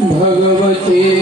भगवते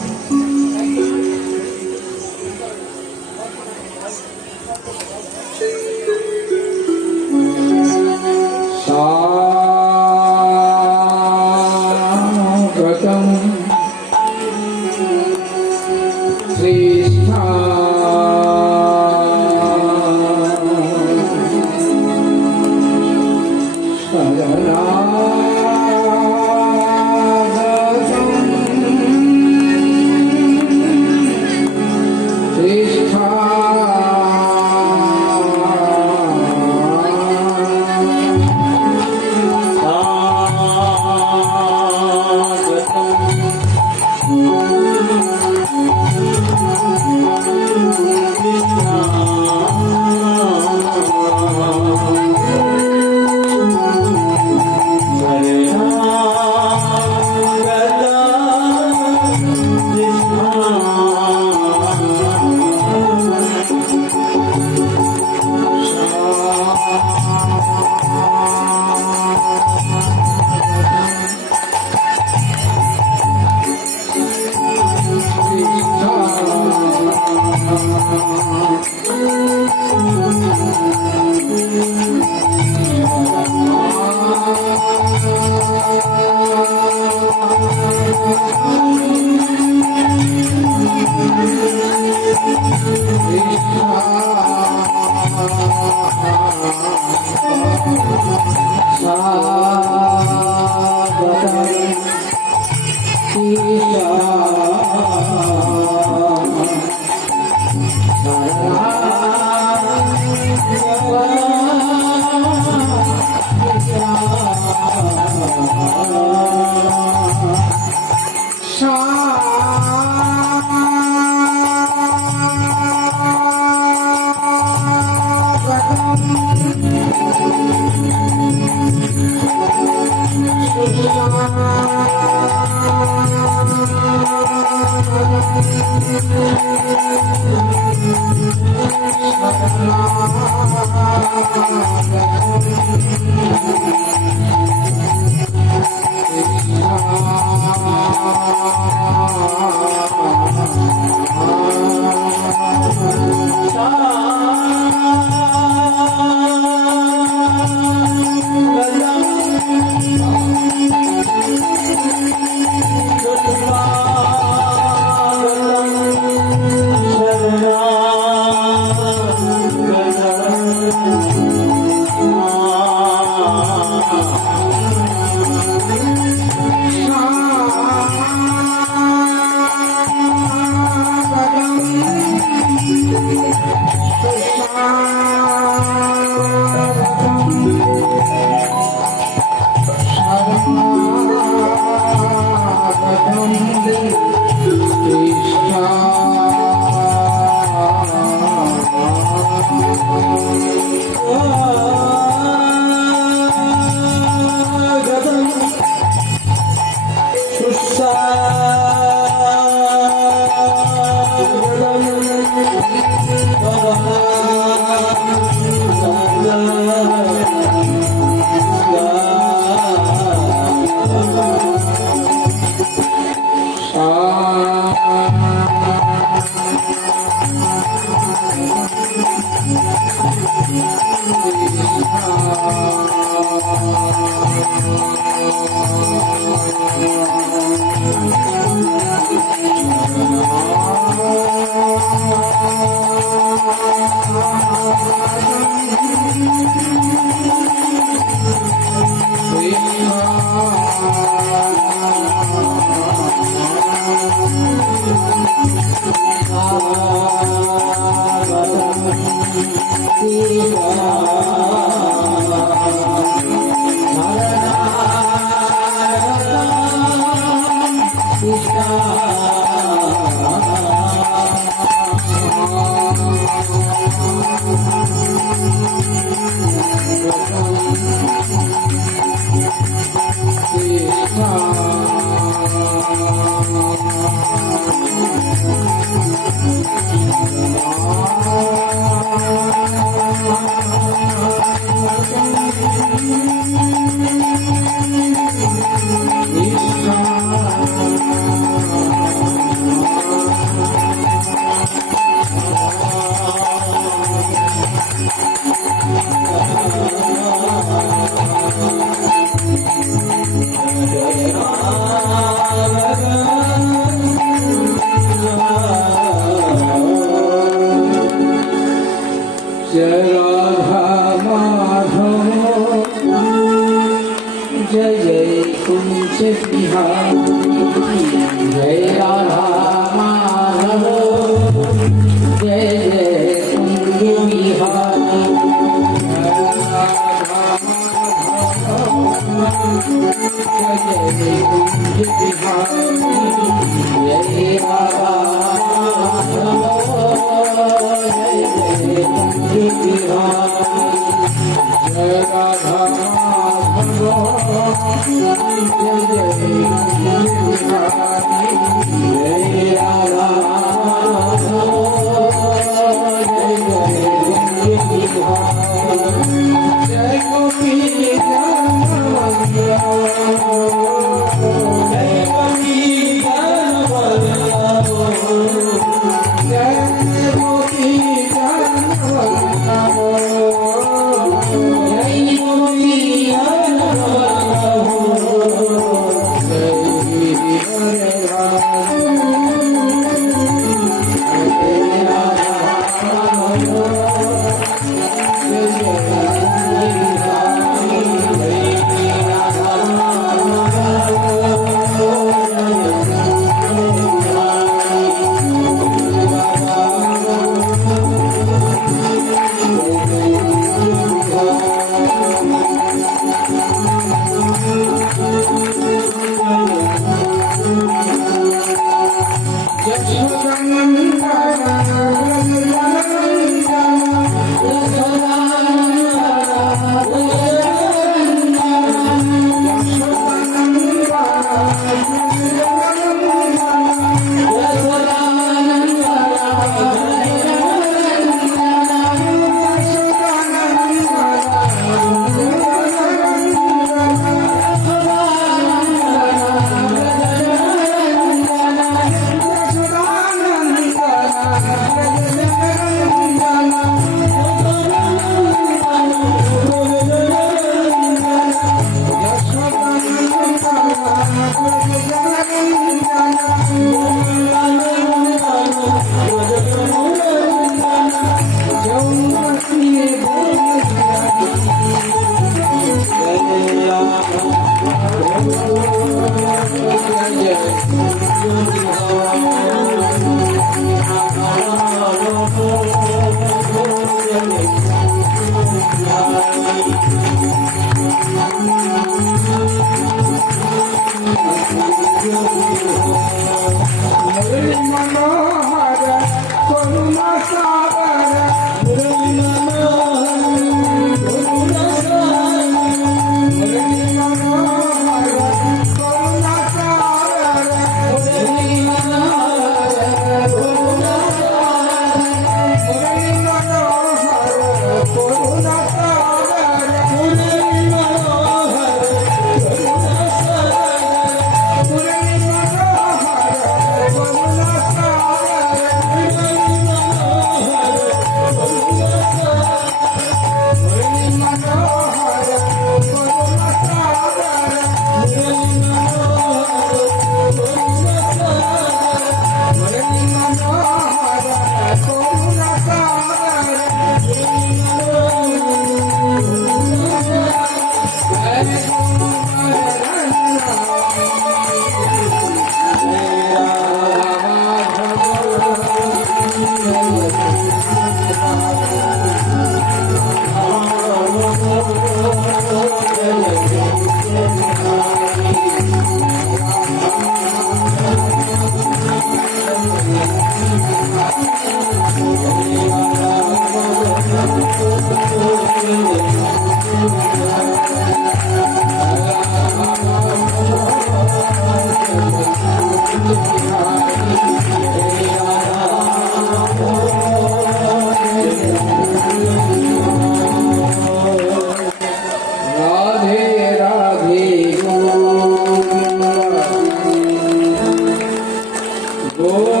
Govinda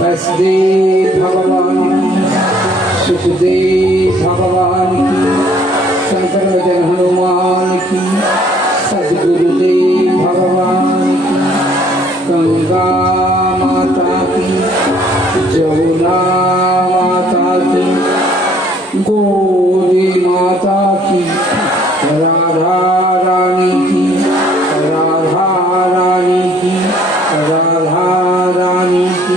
वसुदेव भगवान की, सुखदेव भगवान की, शंकर भजन हनुमान की, सदगुरुदेव भगवान की, गंगा माता की, जमुना माता की, गौरी माता की, राधा रानी की, राधा रानी की, राधा रानी की,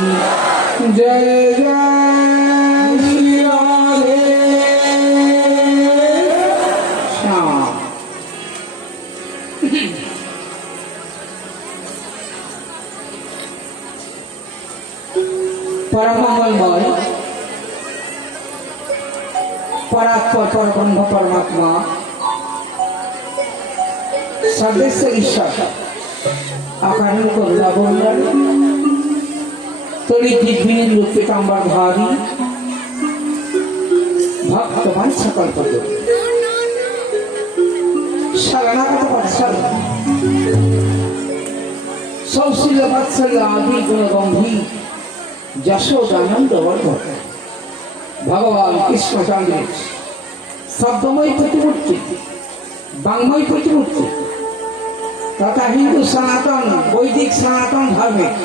जय जय श्री राधे श्याम। परममय परात्पर परब्रह्म परमात्मा सर्वेश्वर ईश्वर आकारण को लाभोन्नत तड़ित रूप पीताम्बर भारी भक्तवान सकल पद शरणागत वत्सल सौशील वत्सल आदि गुण गंभीर यशोदानंद वर्धन भगवान कृष्णचंद्र শব্দময় প্রতিমূর্তি, বাংময় প্রতিমূর্তি তথা হিন্দু সনাতন বৈদিক সনাতন ধার্মিক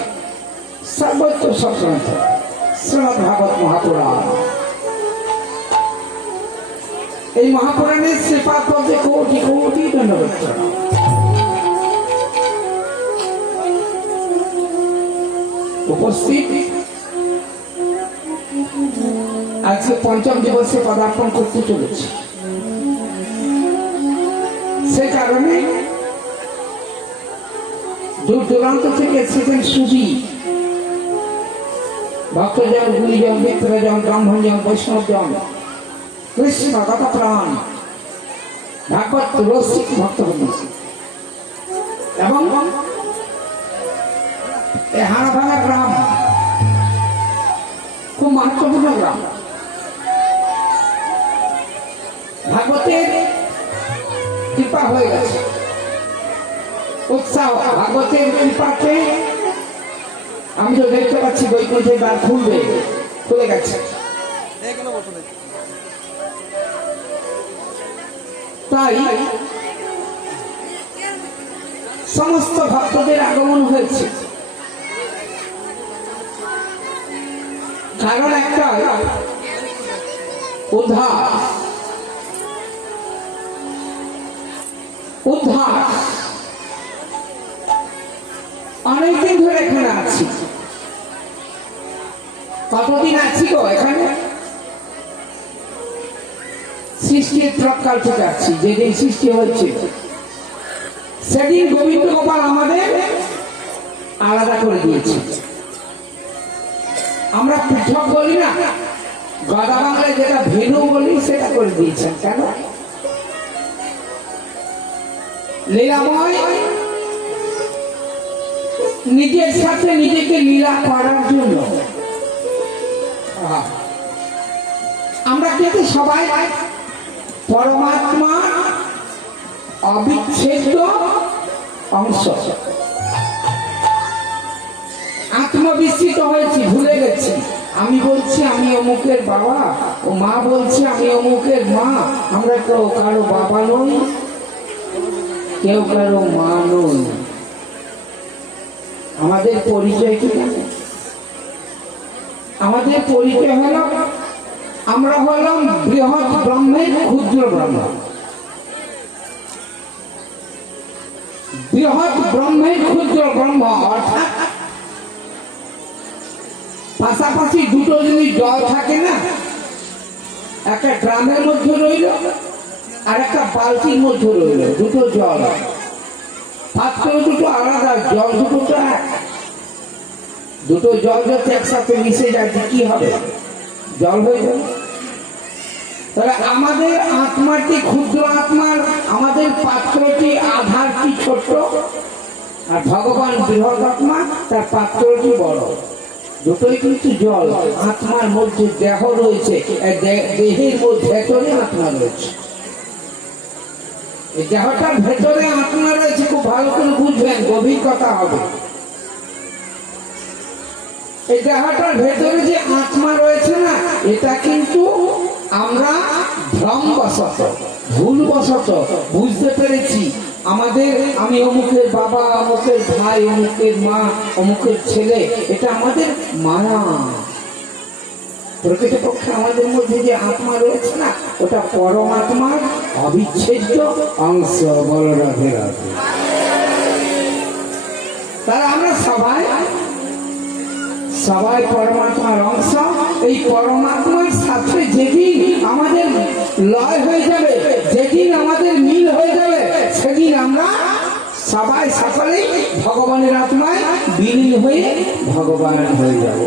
সর্বত্র সগ্রন্থ শ্রীমদ্ ভাগবত মহাপুরাণ। এই মহাপুরাণের শ্রীপাদ পদে কোটি কোটি ধন্যবাদ। উপস্থিত আজকে পঞ্চম দিবসে পদার্পণ করতে চলেছে, সে কারণে দূর দূরান্ত থেকে এসেছেন সুধী ভক্তজন, গুণীজন, মিত্রজন, ব্রাহ্মণজন, বৈষ্ণবজন, কৃষ্ণ কথা প্রাণ ভাগবত রসিক ভক্তবৃন্দ এবং হাড়ভাঙা গ্রাম খুব মাহাত্ম্যপূর্ণ গ্রাম। ভাগবতের কৃপা হয়ে গেছে, উৎসাহ ভাগবতের কৃপাতে আমি তো দেখতে পাচ্ছি বৈকুণ্ঠের দ্বার খুলে গেছে। তাই সমস্ত ভক্তদের আগমন হয়েছে, কারণ একটা উদ্ধার অনেকদিন ধরে এখানে আছি। কতদিন আছি গো এখানে? সৃষ্টির প্রাক্কাল থেকে আছি। যেদিন সৃষ্টি হচ্ছে সেদিন গোবিন্দ গোপাল আমাদের আলাদা করে দিয়েছে। আমরা পৃথক বলি না, গদা বাংলায় যেটা ভেনু বলি সেটা করে দিয়েছেন। কেন? লীলাময় নিজের সাথে নিজেকে লীলা করার জন্য আমরা কিন্তু সবাই পরমাত্মা অবিচ্ছেদ্য অংশ। আত্মবিস্মৃত হয়েছি, ভুলে গেছি। আমি বলছি আমি অমুকের বাবা, ও মা বলছে আমি অমুকের মা। আমরা কেউ কারো বাবা নই, কেউ কারো মা নই। আমাদের পরিচয় কি? আমাদের পরিচয় হল আমরা হলাম বৃহৎ ব্রহ্মের ক্ষুদ্র ব্রহ্ম। বৃহৎ ব্রহ্মের ক্ষুদ্র ব্রহ্ম অর্থাৎ পাশাপাশি দুটো জিনিস জল থাকে না, একটা ড্রামের মধ্যে রইল আর একটা বালতির মধ্যে রইল। দুটো জল, পাত্র দুটো আলাদা, জল দুটো এক। দুটো জল যদি একসাথে মিশে যায় কি হবে? জল হয়ে যাবে। তাহলে আমাদের আত্মাটি ক্ষুদ্র আত্মার, আমাদের পাত্রটি আধারটি ছোট, আর ভগবান বৃহৎ আত্মা, তার পাত্রটি বড়। দুটোই কিন্তু জল। আত্মার মধ্যে দেহ রয়েছে, দেহের মধ্যে ভেতরে আত্মা রয়েছে। এই দেহটার ভেতরে আত্মা রয়েছে, খুব ভালো করে বুঝবেন, গভীর কথা হবে। এই দেহটার ভেতরে যে আত্মা রয়েছে না, এটা কিন্তু আমরা ভ্রমবশত, ভুলবশত বুঝতে পেরেছি আমাদের আমি অমুকের বাবা, অমুকের ভাই, অমুকের মা, অমুকের ছেলে। এটা আমাদের মায়া। প্রকৃতপক্ষে আমাদের মধ্যে যে আত্মা রয়েছে না, ওটা পরমাত্মার অবিচ্ছেদ্য অংশ। বল রাধে রাধে। তাহলে আমরা সবাই পরমাত্মার অংশ। এই পরমাত্মার সাথে যেদিন আমাদের লয় হয়ে যাবে, যেদিন আমাদের মিল হয়ে যাবে, সেদিন আমরা সবাই সকলেই ভগবানের আত্মায় বিলীন হয়ে ভগবান হয়ে যাব।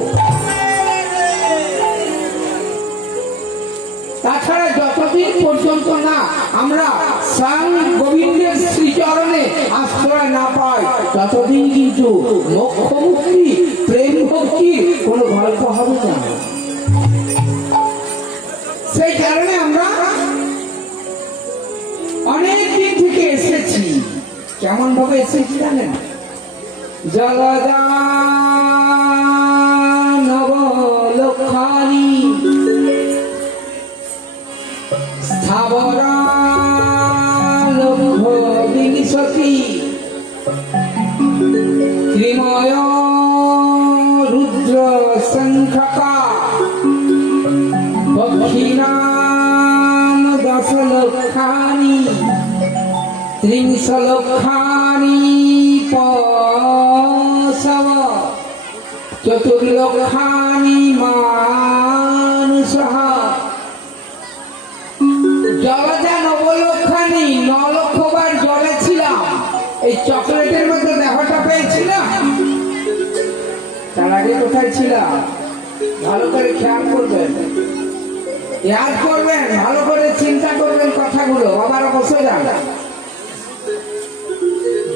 তাছাড়া যতদিন পর্যন্ত না আমরা স্বয়ং গোবিন্দের শ্রীচরণে আশ্রয় না পাই, ততদিন কিন্তু মোক্ষ মুক্তি, প্রেম ভক্তির কোনো গল্প হবে না। সেই কারণে আমরা অনেক দিন থেকে এসেছি। কেমন ভাবে এসেছি জানেন? জগদানব লক্ষানি স্থাবর স্থাবরা লক্ষ্য বিংশতি ত্রিময় রুদ্র শঙ্খকা দক্ষিণাম দশ লক্ষানি ত্রিংশ লক্ষানি পশব চতুর্লক্ষানি মানুষঃ জলজা নবলক্ষানি 9 লক্ষবার জলে ছিলাম। এই চকলেটের মধ্যে দেহটা পেয়েছিলাম, তার আগে কোথায় ছিলাম? ভালো করে খেয়াল করবেন, ইয়াদ করবেন, ভালো করে চিন্তা করবেন কথাগুলো, আবার বসে যান।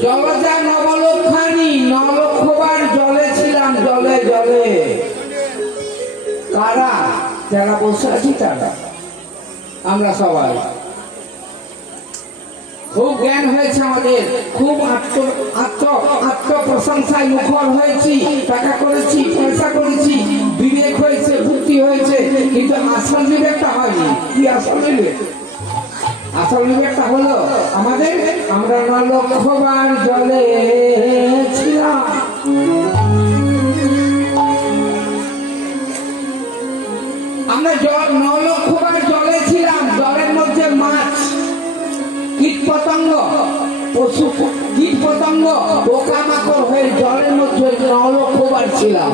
জলজা নবলক্ষানি 9 লক্ষবার জলে ছিলাম, জলে জলে। কারা? যারা বসে আছি তারা, আমরা সবাই। খুব জ্ঞান হয়েছে আমাদের, খুব আত্মপ্রশংসায় মুখর হয়েছি, টাকা করেছি, পয়সা করেছি, বিবেক হয়েছে, বুদ্ধি হয়েছে, কিন্তু আসল বিবেকটা হয়নি। কি আসল বিবেক? আসল বিবেকটা হলো আমাদের, আমরা 9 লক্ষবার জলে ছিলাম। আমরা 9 লক্ষবার জলে ছিলাম। জলের মধ্যে মাছ, কীট পতঙ্গ, পশু কীট পতঙ্গ, পোকামাকড় হয়ে জলের মধ্যে 9 লক্ষবার ছিলাম।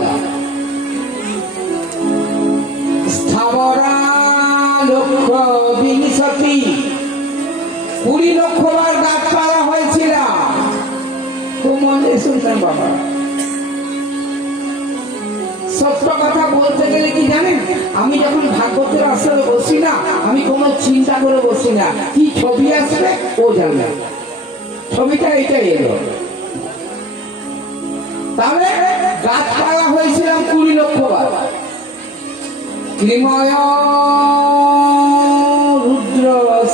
স্থাবরা লক্ষ্য বিংশতি 20 লক্ষবার গাছপালা হয়েছিলাম। খুব মন দিয়ে শুনতেন বাবা। সত্য কথা বলতে গেলে কি জানেন, আমি যখন ভাগবতের আসরে বসি না, আমি কোনো চিন্তা করে বসি না, কি ছবি আসবে ও জানে, ছবিটা এইটাই এলো। তাহলে গাছপালা হয়েছিলাম 20 লক্ষবার। ত্রিময় রুদ্র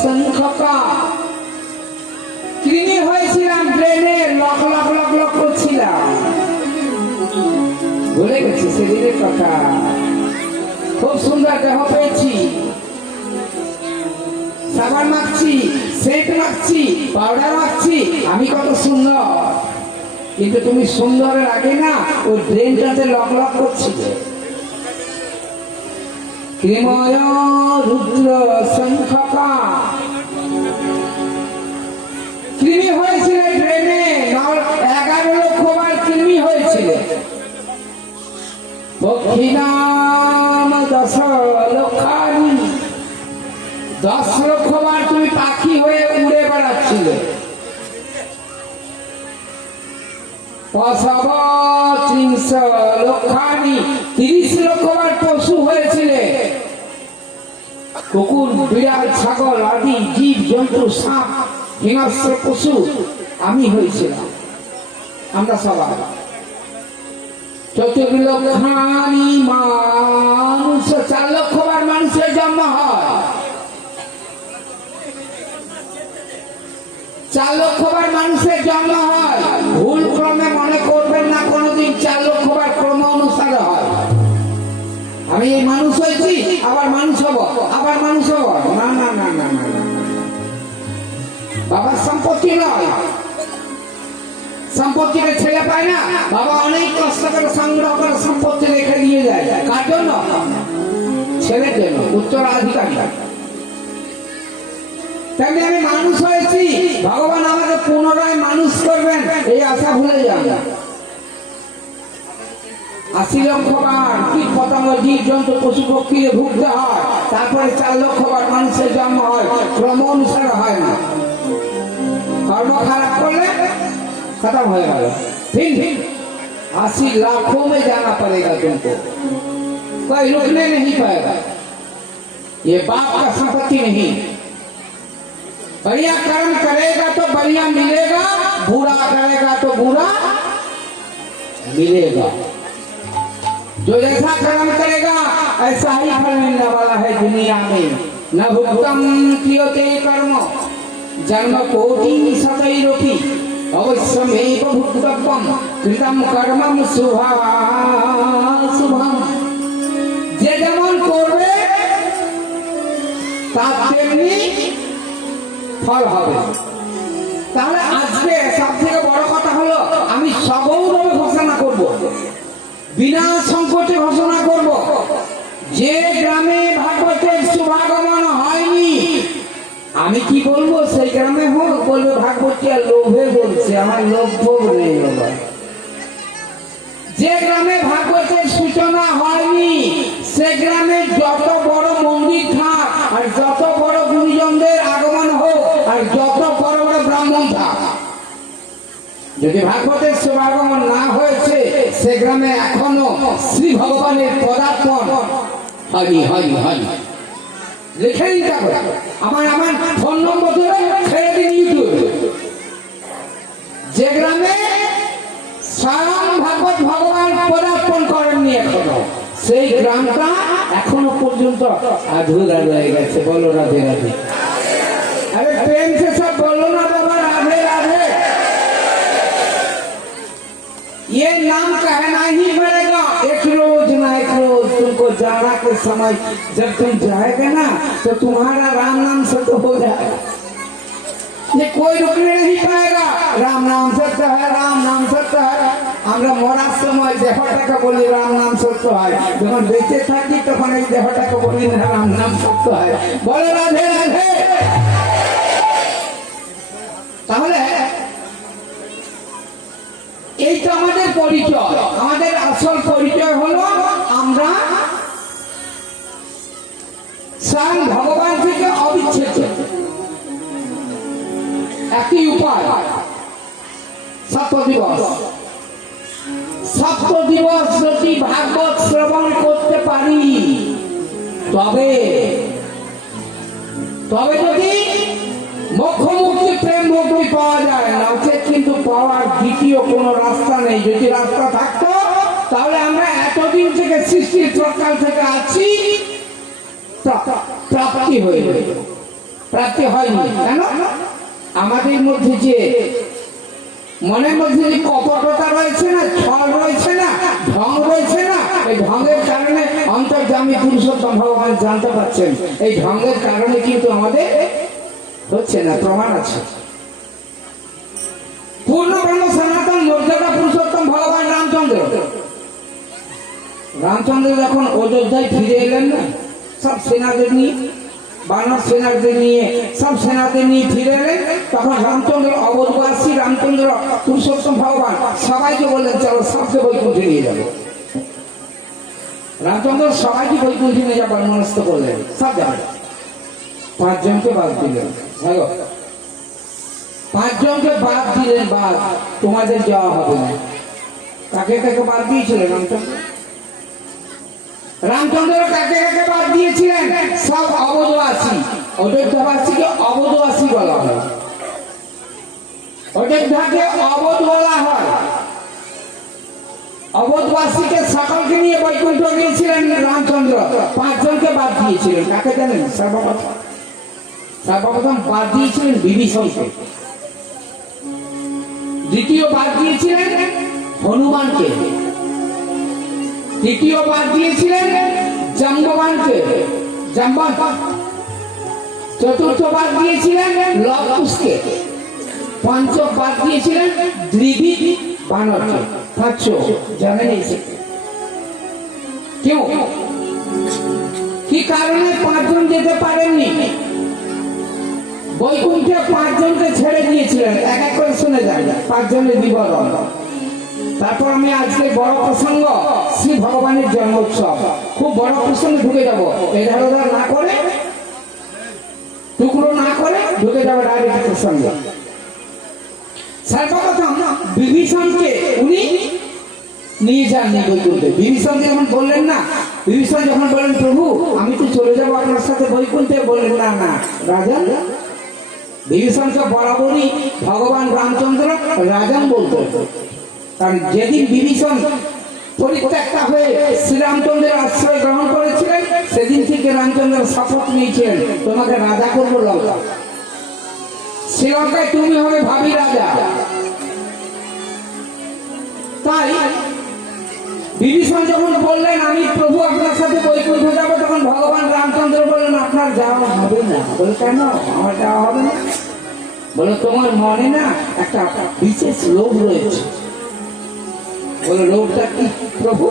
শঙ্খকা, কৃমি হয়েছিলাম, ব্রেনে লক্ষ লক্ষ লক্ষ লক্ষ ছিলাম। ভুলে গেছি সেদিনের কথা। খুব সুন্দর দেহ পেয়েছি, সাবান মাখছি, সেন্ট মাখছি, পাউডার মাখছি, আমি কত সুন্দর। কিন্তু তুমি সুন্দরের আগে না ওই ব্রেনটাতে লক লক করছিল। ত্রিময় রুদ্র শঙ্খকা, কৃমি হয়েছিল ব্রেনে, 11 লক্ষবার কৃমি হয়েছিল। দক্ষিণাম দশ লক্ষানি, 10 লক্ষবার তুমি পাখি হয়ে উড়ে বেড়াচ্ছিলে। পশব ত্রিংশ লক্ষানি, 30 লক্ষবার পশু হয়েছিলে। কুকুর, বিড়াল, ছাগল আদি জীব জন্তু, সাপ, হিংস্র পশু আমি হয়েছিলাম, আমরা সবাই। চতুর্লক্ষানি মানুষ, 4 লক্ষবার মানুষের জন্ম হয়। 4 লক্ষবার মানুষের জন্ম হয়। ভুল ক্রমে মনে করবেন না কোনদিন 4 লক্ষবার ক্রম অনুসারে হয়। আমি এই মানুষ হয়েছি, আবার মানুষ হব, আবার মানুষ হব, না না না না না না। বাবার সম্পত্তি নয়, সম্পত্তিটা ছেলে পায় না, বাবা অনেক কষ্ট করে সংগ্রহ করে সম্পত্তি রেখে দিয়ে যায়। কার জন্য? ছেলের জন্য, উত্তরাধিকারী। তেমনি আমি মানুষ হয়েছি, ভগবান আমাকে পুনরায় মানুষ করবেন, এই আশা ভুলে যান। 80 লক্ষবার কীট পতঙ্গ, জীব জন্তু, পশু পক্ষীরে ভুগতে হয়। তারপরে 4 লক্ষবার মানুষের জন্ম হয়, ক্রম অনুসারে হয় না। কর্ম খারাপ করলে खत्म हो गया। फिर 80 लाखों में जाना पड़ेगा तुमको, कोई रुकने नहीं पाएगा। ये बाप का संपत्ति नहीं। बढ़िया कर्म करेगा तो बढ़िया मिलेगा, बुरा करेगा तो बुरा मिलेगा। जो जैसा कर्म करेगा ऐसा ही फल मिलने वाला है दुनिया में। न भुक्तम क्रियते कर्म जन्म कोटि शतैरपि अवश्यमेव भुक्तव्यम कृतम कर्मम शुभम। যে যেমন করবে তার তেমনি ফল হবে। তাহলে আজকে সব থেকে বড় কথা হলো, আমি সগৌরবে ঘোষণা করব, বিনা সংকটে ঘোষণা করব, যে গ্রামে ভাগবতের শুভাগমন হয়নি, আমি কি বলবো, সেই গ্রামে হোক বলবো ভাগবতী আর লোভে বলছে, আমার লোভ নেই বাবা। যে গ্রামে ভাগবতের সূচনা হয়নি, সে গ্রামে যত বড় মন্দির থাক, আর যত বড় গুরুজনদের আগমন হোক, আর যত বড় বড় ব্রাহ্মণ থাক, যদি ভাগবতের শুভাগমন না হয়েছে, সে গ্রামে এখনো শ্রী ভগবানের পদার্পণ হয়নি হয়নি হয়নি। লিখে নিতে হবে, আমার ফোন নম্বর ধরে ছেড়ে দিন ইউটিউবে। যে গ্রামে স্বয়ং ভাগবত ভগবান পদার্পণ করেননি এখনো, সেই গ্রামটা এখনো পর্যন্ত আধুরা রয়ে গেছে। বলো রাধে রাধে। अरे प्रेम से सब बोलो ना बाबा, राधे राधे। ये नाम कहना ही पड़ेगा, एक रोज ना एक रोज तुमको जाना के समय जब तुम जाएगा ना, तो तुम्हारा राम नाम सत्य हो जाएगा। ये कोई रुकने नहीं पाएगा। राम नाम सत्य है, राम नाम सत्य है। আমরা মরার সময় দেহটাকে বলি রাম নাম সত্য হয়, যখন বেঁচে থাকি তখন এই দেহটাকে বলি না রাম নাম সত্য হয়। বলে রাধে রাধে। তাহলে এই তো আমাদের পরিচয়, আমাদের আসল পরিচয় হলো আমরা স্বয়ং ভগবান থেকে অবিচ্ছেদ্য। একই উপায়, সপ্ত দিবস। সপ্ত দিবস যদি ভাগবত শ্রবণ করতে পারি, তবে যদি মোক্ষ মুক্তি প্রেম মুক্তি পাওয়া যায়, না কিন্তু পাওয়ার দ্বিতীয় কোনো রাস্তা নেই। যদি রাস্তা থাকতো, তাহলে আমরা এতদিন থেকে সৃষ্টির প্রকাল থেকে আছি, প্রাপ্তি হয়ে প্রাপ্তি হয়নি। কেন? আমাদের মধ্যে যে মনের মধ্যে যে কপটতা রয়েছে না, ছল রয়েছে না, ঢং রয়েছে না, এই ঢঙের কারণে অন্তর্যামী পুরুষোত্তম ভগবান জানতে পারছেন। এই ঢঙের কারণে কিন্তু আমাদের হচ্ছে না, প্রমাণ আছে। পূর্ণ ব্রহ্ম সনাতন মর্যাদা পুরুষোত্তম ভগবান রামচন্দ্র যখন অযোধ্যায় ফিরে এলেন না, সব সেনাদের নিয়ে, বানর সেনাদের নিয়ে, সব সেনাদের নিয়ে ফিরে এলেন, তখন রামচন্দ্র অবধবাসী, রামচন্দ্র পুরুষোত্তম ভগবান সবাইকে বললেন চলো সবকে বৈকুণ্ঠে নিয়ে যাবো। রামচন্দ্র সবাইকে বৈকুণ্ঠে নিয়ে যাবার মনস্থ করলেন, সব যাবে। 5 জনকে বাদ দিলেন। ভালো, 5 জনকে বাদ দিলেন, বাদ, তোমাদের যাওয়া হবে না। কাকে কাকে বাদ দিয়েছিলেন রামচন্দ্র? কাকে কাকে বাদ দিয়েছিলেন? সব অবধবাসী। অযোধ্যাবাসীকে অবধবাসী বলা হয়, অযোধ্যাকে অবধ বলা হয়। অবধবাসীকে সকলকে নিয়ে বৈকুণ্ঠ গিয়েছিলেন রামচন্দ্র। 5 জনকে বাদ দিয়েছিলেন। কাকে জানেন? সর্বপ্রথম বাদ দিয়েছিলেন বিভীষণকে, দ্বিতীয় বাদ দিয়েছিলেন হনুমানকে, তৃতীয় বাদ দিয়েছিলেন জাম্ববানকে, চতুর্থ বাদ দিয়েছিলেন লবকুশকে, পঞ্চম বাদ দিয়েছিলেন দ্বিবিদ বানরকে। 5 জানেন কেউ কি কারণে 5 জন যেতে পারেননি? বৈকুণ্ঠে 5 জনকে ছেড়ে দিয়েছিলেন। এক এক করে শুনে যায় 5 জনের বিবরণ। তারপর আমি আজকে বড় প্রসঙ্গ, শ্রী ভগবানের জন্মোৎসব, খুব বড় প্রসঙ্গে ঢুকে যাবো। এধার ওধার না করে, টুকরো না করে ঢুকে যাবো ডাইরেক্ট প্রসঙ্গে। সর্বপ্রথম বিভীষণকে উনি নিয়ে যাননি বৈকুণ্ঠে। বিভীষণকে যখন বললেন না, বিভীষণ যখন বললেন প্রভু আমি তো চলে যাবো আপনার সাথে বৈকুণ্ঠে, বললেন না না রাজা। বিভীষণকে বরাবরই ভগবান রামচন্দ্র রাজা বলতো, কারণ যেদিন বিভীষণ পরিত্যক্তা হয়ে শ্রীরামচন্দ্রের আশ্রয় গ্রহণ করেছিলেন, সেদিন থেকে রামচন্দ্র শপথ নিয়েছিলেন তোমাকে রাজা করবো লঙ্কা, শ্রীলঙ্কায় তুমি হবে ভাবি রাজা। তাই বিভীষণ যখন বললেন আমি প্রভু আপনার সাথে বৈকুণ্ঠ যাবো, তখন ভগবান রামচন্দ্র বললেন আপনার যাওয়া হবে না। বলে কেন আমার যাওয়া হবে না? বলো তোমার মনে না একটা বিশেষ লোভ রয়েছে। বলো লোভটা কি প্রভু?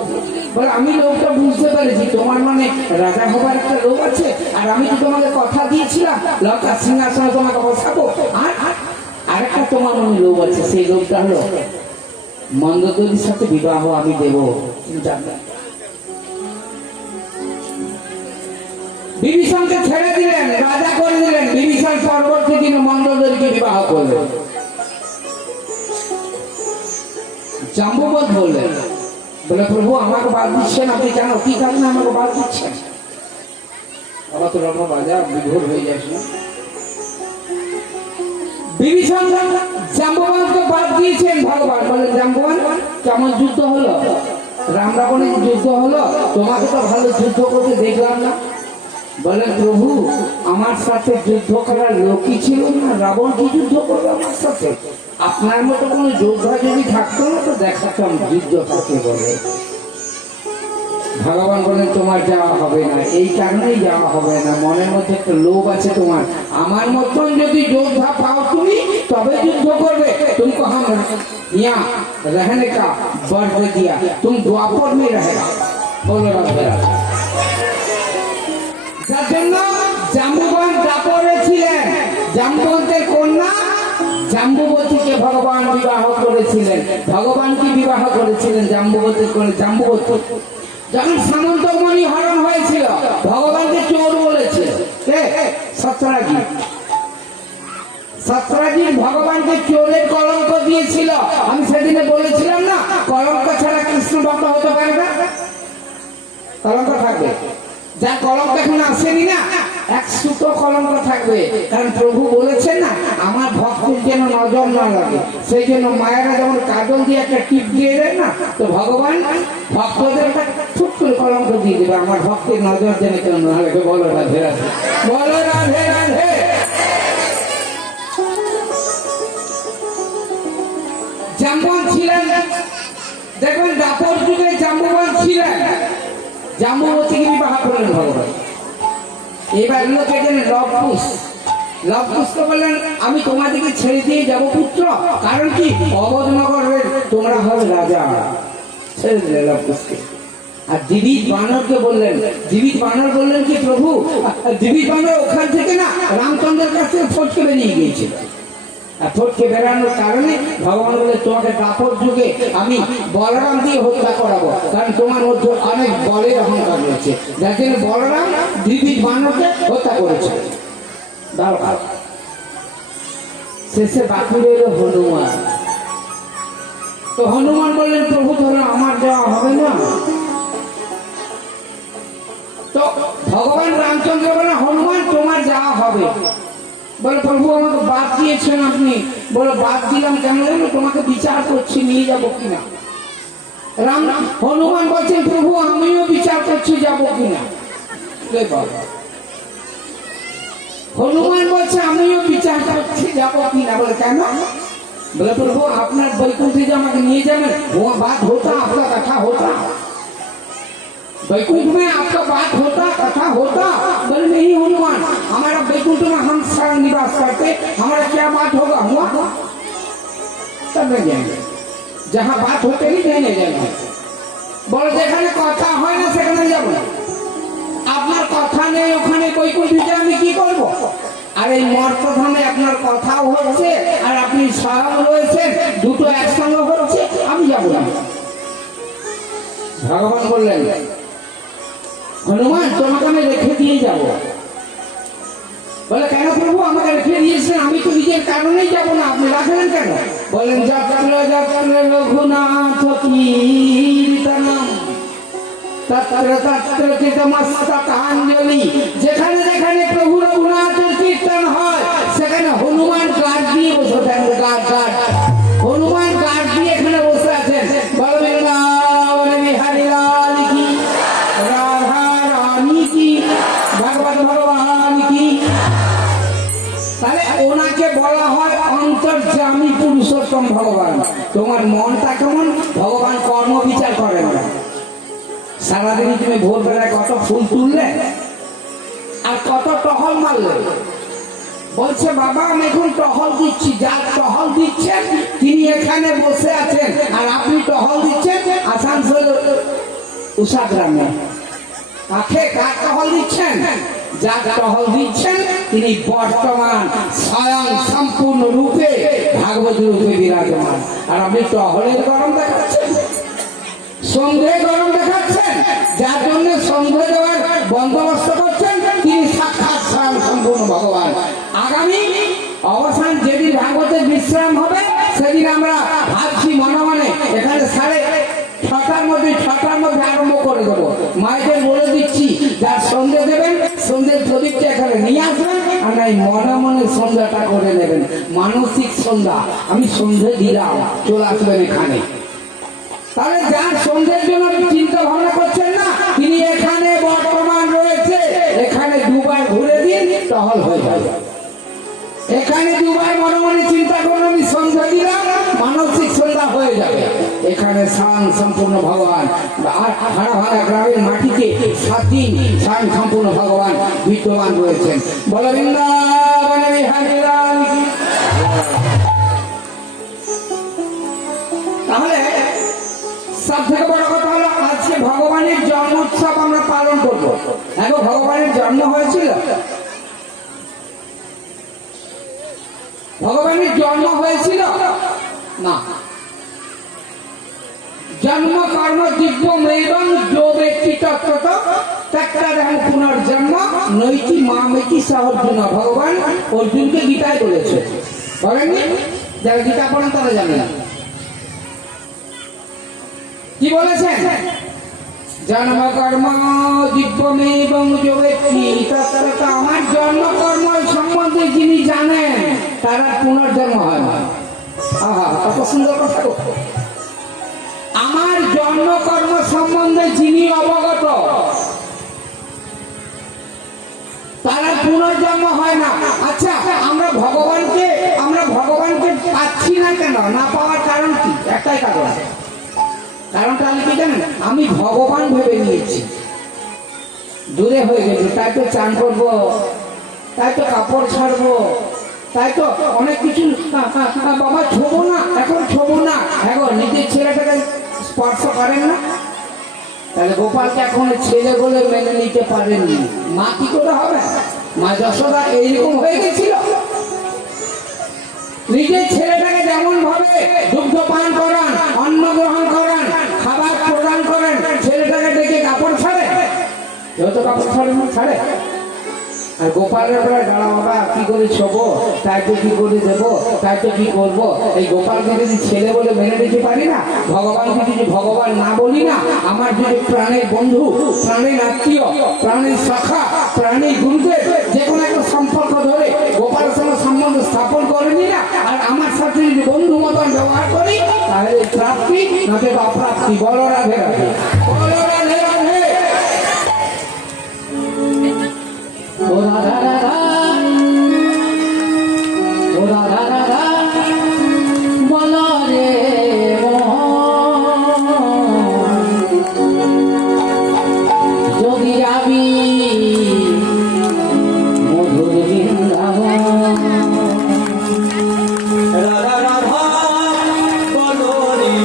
বলে আমি লোভটা বুঝতে পেরেছি, তোমার মানে রাজা হবার একটা লোভ আছে, আর আমি তো তোমাকে কথা দিয়েছিলাম লঙ্কা সিংহাসনে তোমাকে বসাবো, আর আরেকটা তোমার মনে লোভ আছে, সেই লোভটা হলো মন্দোদরির সাথে বিবাহ আমি দেব। বিভীষণকে ছেড়ে দিলেন, রাজা করে দিলেন। বিভীষণ পরবর্তী দিনে মন্দোদরিকে বিবাহ করলেন। জাম্বুবত বললেন, বলে প্রভু আমাকে বাদ দিচ্ছেন আপনি কেন? কি কারণে আমাকে বাদ দিচ্ছেন? আবার তো রত্ন বাজা বিভোর হয়ে যাচ্ছে। বিভীষণ জাম্বুবতকে বাদ দিয়েছেন। ভগবান বলেন, জাম্বুবত কেমন যুদ্ধ হলো? রাম রাবণের যুদ্ধ হলো, তোমাকে তো ভালো যুদ্ধ করতে দেখলাম না। বলেন প্রভু আমার সাথে যুদ্ধ করার লোকই ছিল না, রাবণ কি যুদ্ধ করবে আমার সাথে? আপনার মতো কোন যোদ্ধা যদি থাকতো না তো দেখাতাম যুদ্ধ কাকে বলে। ভগবান বলেন তোমার যাওয়া হবে না, এই কারণেই যাওয়া হবে না, মনের মধ্যে একটা লোভ আছে তোমার। আমার মতন যদি যোদ্ধা পাও তুমি তবে যুদ্ধ করবে। তুমি হাম यहाँ रहने का वर दे दिया, तुम द्वापर में रहेगा। बोलो राधे। যার জন্য জাম্বুবন দাপরে ছিলেন, জাম্বুবন্তের কন্যা জাম্বুবতীকে ভগবান বিবাহ করেছিলেন। ভগবান কি বিবাহ করেছিলেন? জাম্বুবতী করে। জাম্বুবতী যখন সামন্তমণি হরণ হয়েছিল ভগবানকে চোর বলেছিল কে? সত্যরাজি। সত্যরাজি ভগবানকে চোরের কলঙ্ক দিয়েছিল। আমি সেদিনে বলেছিলাম না, কলঙ্ক ছাড়া কৃষ্ণ ভক্ত হতে পারে না। কলঙ্ক থাকবে, যা কলঙ্ক এখন আসেনি না, এক সুতো কলঙ্ক থাকবে। কারণ প্রভু বলেছেন না আমার ভক্তের যেন নজর না লাগে, সেই জন্য মায়েরা যেমন কাজল দিয়ে একটা টিপ দিয়ে দেয় না, তো ভগবান ভক্তদের একটা ছোট করে কলঙ্ক দিয়ে দেবে, আমার ভক্তের নজর যেন কেন না লাগে। বলো রাধে রাধে, বলো রাধে রাধে। জাম্বুবন ছিলেন, দেখবেন দাপর যুগে জাম্বুবন ছিলেন। জাম্বুবতীকে বিবাহ করলেন ভগবান। এবার লোকে যেন লবকুশ, লবকুশকে বললেন আমি তোমাদেরকে ছেড়ে দিয়ে যাবো পুত্র, কারণ কি অবধনগরের তোমরা হবে রাজা। ছেড়ে দিলে লবকুশকে। আর জীবিত বানরকে বললেন, জীবিত বানর বললেন কি প্রভু, জীবিত বানর ওখান থেকে না রামচন্দ্রের কাছে ফটকে বেরিয়ে গিয়েছিল। আর ফটকে বেরানোর কারণে ভগবান বলে তোমাকে দাপর যুগে আমি বলরাম দিয়ে হত্যা করাবো, কারণ তোমার মধ্যে অনেক বলের অহংকার রয়েছে। যার জন্য বলরাম জীবিত বানরকে হত্যা করেছে। দরকার শেষে বাকি রইল হনুমান। তো হনুমান বললেন প্রভু ধরো আমার যাওয়া হবে না। তো ভগবান রামচন্দ্র বলেন হনুমান তোমার যাওয়া হবে। বলে প্রভু আমাকে বাদ দিয়েছেন আপনি। বলে বাদ দিলাম কেন জানো? তোমাকে বিচার করছি নিয়ে যাবো কিনা। রাম হনুমান বলছেন প্রভু আমিও বিচার করছি যাবো কিনা। হনুমান বলছে আমিও বিচার করছি যাবো কিনা। বলে কেন? बोले प्रभु आपने बैकुंठ जी আমাকে নিয়ে যাবেন, वो बात होता आपका कथा होता, बैकुंठ में आपका बात होता कथा होता। बोले नहीं हनुमान हमारा बैकुंठ में हम सारा निवास करते, हमारा क्या बात होगा हुआ तब नहीं जाएंगे, जहाँ बात होते ही नहीं जाएंगे। बोले যেখানে কথা হয় না সেখানে যাব না, আপনার কথা নেই ওখানে बैकुंठ जी আমি কি করব। আর এই মর্তধামে আপনার কথাও হচ্ছে আর আপনি স্বয়ং রয়েছেন, দুটো একসঙ্গে হচ্ছে, আমি যাব না। ভগবান বললেন হনুমান তোমাকে আমি রেখে দিয়ে যাব। বলে কেন প্রভু আমাকে রেখে দিয়েছেন? আমি তো নিজের কারণেই যাব না, আপনি রাখলেন কেন? বলেন যত্র যত্র রঘুনাথ কীর্তনম তত্র তত্র চিতমস্তকাঞ্জলি। যেখানে যেখানে প্রভু রঘুনাথের কীর্তন হয় সেখানে হনুমান গার্ড দিয়ে বসে থাকেন, গার্ড। হনুমান গার্ড দিয়ে এখানে বসে আছেন। বল বৃন্দাবন বিহারী লাল কি, রাধা রানী কি, ভগবান ভগবান কি। তাহলে ওনাকে বলা হয় অন্তর্যামী পুরুষোত্তম ভগবান। তোমার মনটা কেমন? ভগবান কর্ম বিচার করেন না। সারাদিন তুমি ভোরবেলায় কত ফুল তুললে আর কত টহল মারলে, বলছে বাবা আমি এখন টহল দিচ্ছি, যার টহল দিচ্ছেন তিনি এখানে বসে আছেন, আর আপনি টহল দিচ্ছেন আসানসোল উষাগ্রামে। কাকে কার টহল দিচ্ছেন? যার টহল দিচ্ছেন তিনি বর্তমান স্বয়ং সম্পূর্ণ রূপে ভাগবত রূপে বিরাজমান, আর আপনি টহলের গরম দেখাচ্ছেন, সন্ধে গরম দেখাচ্ছেন। যার জন্য সন্ধে দেওয়ার বন্দোবস্ত করছেন তিনি সাক্ষাৎ স্বয়ং সম্পূর্ণ ভগবান। আগামী অবসান যেদিন ভাগবতের বিশ্রাম হবে সেদিন আমরা ভাবছি মনে মনে এখানে 6:30 মধ্যে আরম্ভ করে দেবো। মায়েদের বলে দিচ্ছি যার সন্ধে দেবেন সন্ধ্যের প্রদীপটা এখানে নিয়ে আসবেন, আর নাই মনে মনে সন্ধ্যাটা করে নেবেন, মানসিক সন্ধ্যা। আমি সন্ধে দিলাম, চলে আসবেন এখানে। তাহলে যার সন্ধ্যের জন্য চিন্তা ভাবনা করছেন না, তিনি এখানে বর্তমান রয়েছে, এখানে দুবার ঘুরে দিন টহল হয়ে যাবে। এখানে দুবার মনে মনে চিন্তা করুন আমি সন্ধ্যা দিলাম, মানসিক সন্ধ্যা হয়ে যাবে। এখানে স্বয়ং সম্পূর্ণ ভগবান, আর ভাড়া ভাড়া গ্রামের মাটিতে 7 দিন স্বয়ং সম্পূর্ণ ভগবান বিদ্যমান রয়েছেন। বল বৃন্দাবন বিহারী লাল কি। তাহলে সব থেকে বড় কথা হলো আজকে ভগবানের জন্ম উৎসব আমরা পালন করবো। এখন ভগবানের জন্ম হয়েছিল, ভগবানের জন্ম হয়েছিল না। জন্ম কর্ম দিব্য মেরং যো ব্যক্তি তত্ত্বত তত্ত্বাদেহং পুনর্জন্ম নৈতি মামেতি সহ অর্জুন। ভগবান অর্জুনকে গীতায় বলেছে, বলেননি? যারা গীতা পড়েন তারা জানে না কি বলেছেন। জন্ম কর্ম দিব্যমেবং যো ব্যক্তি তত্ত্বত। আমার জন্ম কর্ম সম্বন্ধে যিনি জানেন তারা পুনর্জন্ম হয় না। আহা, কত সুন্দর কথা। আমার জন্ম কর্ম সম্বন্ধে যিনি অবগত তারা পুনর্জন্ম হয় না। আচ্ছা, আমরা ভগবানকে পাচ্ছি না কেন? না পাওয়ার কারণ কি? একটাই কারণ। কারণটা আমি কি জানেন? আমি ভগবান ভেবে নিয়েছি, দূরে হয়ে গেছে, তাই তো চান করবো, তাই তো কাপড় ছাড়বো, তাই তো অনেক কিছু। বাবা ছোবো না, এখন ছোবো না, এখন নিজের ছেলেটাকে স্পর্শ করেন না। তাহলে গোপালকে এখন ছেলে বলে মেনে নিতে পারেননি, মা কি করে হবে? মা যশোদা এইরকম হয়ে গেছিল। নিজের ছেলেটাকে যেমন ভাবে দুগ্ধ পান করান, অন্ন গ্রহণ করান, খাবার প্রদান করেন, ছেলেটাকে দেখে কাপড় ছাড়ে, কেউ তো কাপড় ছাড়ে। আর গোপালের বেলায় দাঁড়া বাবা কি করে ছোবো, তাই তো কি করে দেবো, তাই তো কি করবো। এই গোপালকে যদি ছেলে বলে মেনে নিতে পারি না, ভগবানকে যদি ভগবান না বলি না, আমার যদি প্রাণের বন্ধু, প্রাণের আত্মীয়, প্রাণের শাখা, প্রাণের গুরুদেব যে কোনো একটা সম্পর্ক ধরে গোপালের সঙ্গে সম্বন্ধ স্থাপন করেনি না, আর আমার সাথে যদি বন্ধু মতন ব্যবহার করি, তাহলে প্রাপ্তি নয় অপ্রাপ্তি। বলো রাধে রাধে, বলো রাধে রাধে। ও রাধা রাধা, ও রাধা রাধা, বলো রে যদি যাবি মধুর বৃন্দাবন। রাধা রাধা বলো রে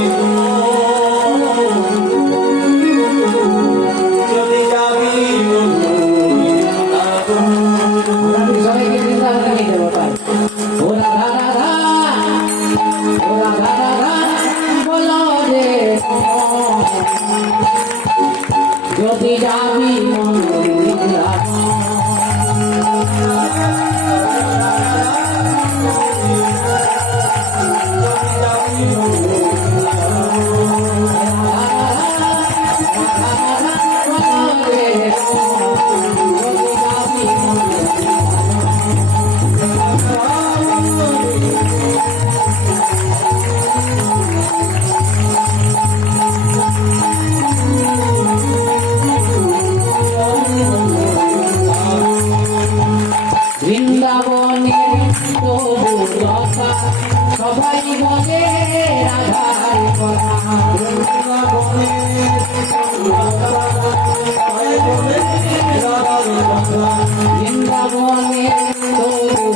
যদি যাবি সবাইকে বৃন্দাবনে নিয়ে যাবো। ও রাধা রাধা, ও রাধা রাধা, বলো রে যদি যাবি বৃন্দাবনের তবু কথা সবাই বলে রাধার কথা। বৃন্দাবনের তবু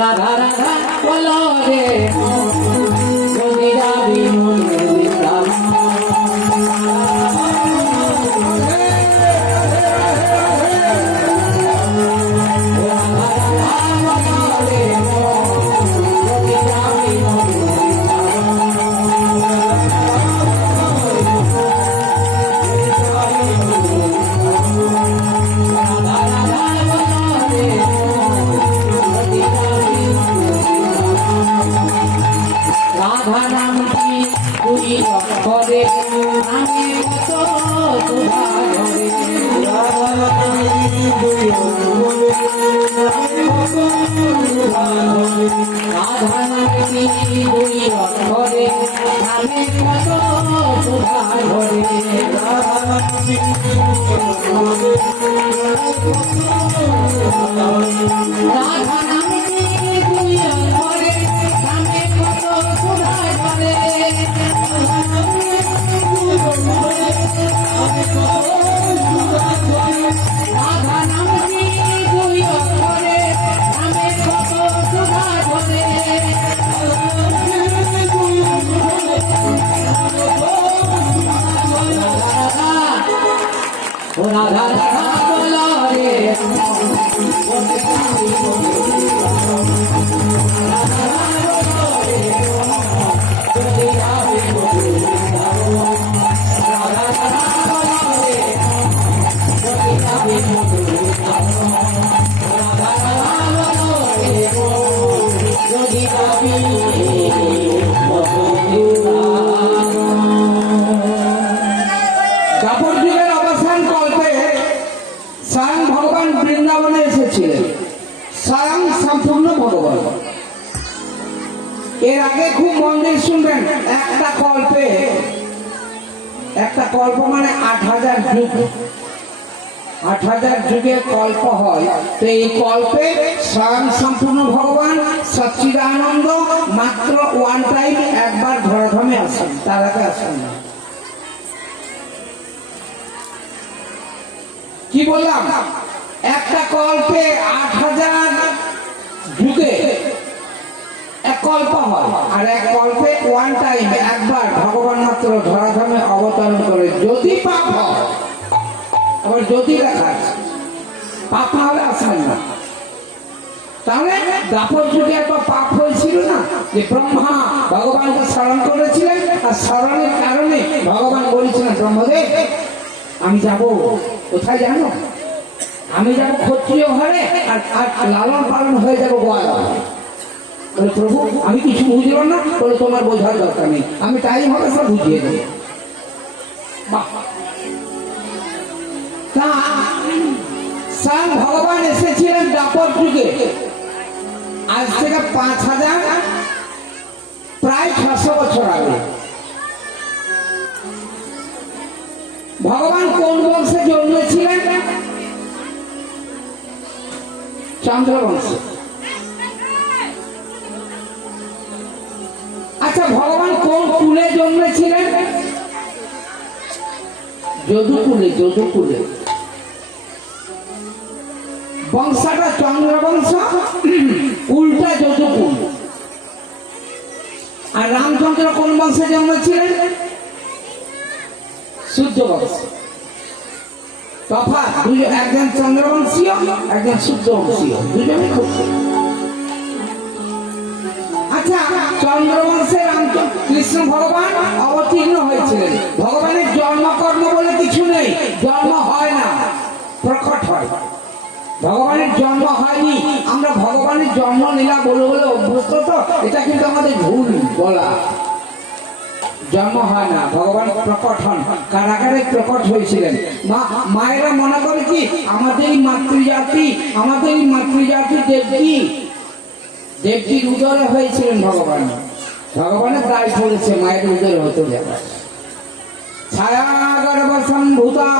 রাধা রাধা বলো রে যদি যাবি মনের বৃন্দাবন। রাধা নাম কি তুই করে আমি কত সুধা ধরে, রাধা নাম কি তুই করে রাধা নাম কি তুই করে আমি কত সুধা ধরে, রাধা নাম কি রাধা নাম কি তুই করে আমি কত সুধা ধরে, রাধা নাম কি তুই করে আমি কত সুধা ধরে, ও রাধা রাধা বলো রে দ্বাপর যুগের অবসান কল্পে স্বয়ং ভগবান বৃন্দাবনে এসেছিলেন, স্বয়ং সম্পূর্ণ ভগবান। এর আগে খুব মন দিয়ে শুনবেন, একটা কল্প মানে ৮,০০০ যুগ, ৮,০০০ যুগে কল্প হয়। তো এই কল্পে স্বয়ং সম্পূর্ণ ভগবান সচ্চিদানন্দ মাত্র ওয়ান টাইম একবার ধরাধামে আসেন, তার আগে আসেন না। কি বললাম, একটা কল্পে ৮,০০০ যুগে এক কল্প হয়, আর এক কল্পে ওয়ান টাইম একবার ভগবান মাত্র ধরাধামে অবতরণ করে। যদি পাপ হয়, আবার যদি লেখা আছে পাপ না হলে আসবেন না। তাহলে দ্বাপর যুগে একবার পাপ হয়েছিল না, যে ব্রহ্মা ভগবানকে স্মরণ করেছিলেন, আর স্মরণের কারণে ভগবান বলেছিলেন ব্রহ্মদেব আমি যাব কোথায় জানো, আমি যাব ক্ষত্রিয় ঘরে, আর লালন পালন হয়ে যাবো গোয়ালা। বলে প্রভু আমি কিছু বুঝলাম না, বলে তোমার বোঝার দরকার নেই, আমি টাইম হবে সব বুঝিয়ে দেবো। তা স্বয়ং ভগবান এসেছিলেন দ্বাপর যুগে, আজ থেকে ৫,০০০ প্রায় ৬০০ বছর আগে। ভগবান কোন বংশে জন্মেছিলেন? চন্দ্রবংশে। আচ্ছা ভগবান কোন কুলে জন্মেছিলেন? যদুকুলে। যদুকুলে বংশটা চন্দ্রবংশ, কুলটা যদুকুল। আর রামচন্দ্র কোন বংশে জন্মেছিলেন? সূর্য বংশ। তফাৎ একজন চন্দ্রবংশীয়, একজন সূর্যবংশীয়, দুজনে খুব। আচ্ছা চন্দ্রবংশে কৃষ্ণ ভগবান অবতীর্ণ হয়েছিলেন। ভগবানের জন্মকর্ম বলে কিছু নেই, জন্ম হয় না, প্রকট হয়। ভগবানের জন্ম হয়নি, আমরা ভগবানের জন্ম লীলা বলে বলে অভ্যস্ত, তো এটা কিন্তু আমাদের ভুল বলা। জন্ম হয় না, ভগবান প্রকট হন। কারাগারে প্রকট হয়েছিলেন। মায়েরা মনে করে কি আমাদেরই মাতৃজাতি, আমাদেরই মাতৃজাতি দেবকী, দেবকীর উদরে হয়েছিলেন ভগবান। ভগবানের দায় পড়েছে মায়ের উদরে হতে যাবে। ছায়াগর্ভ সম্ভূতা,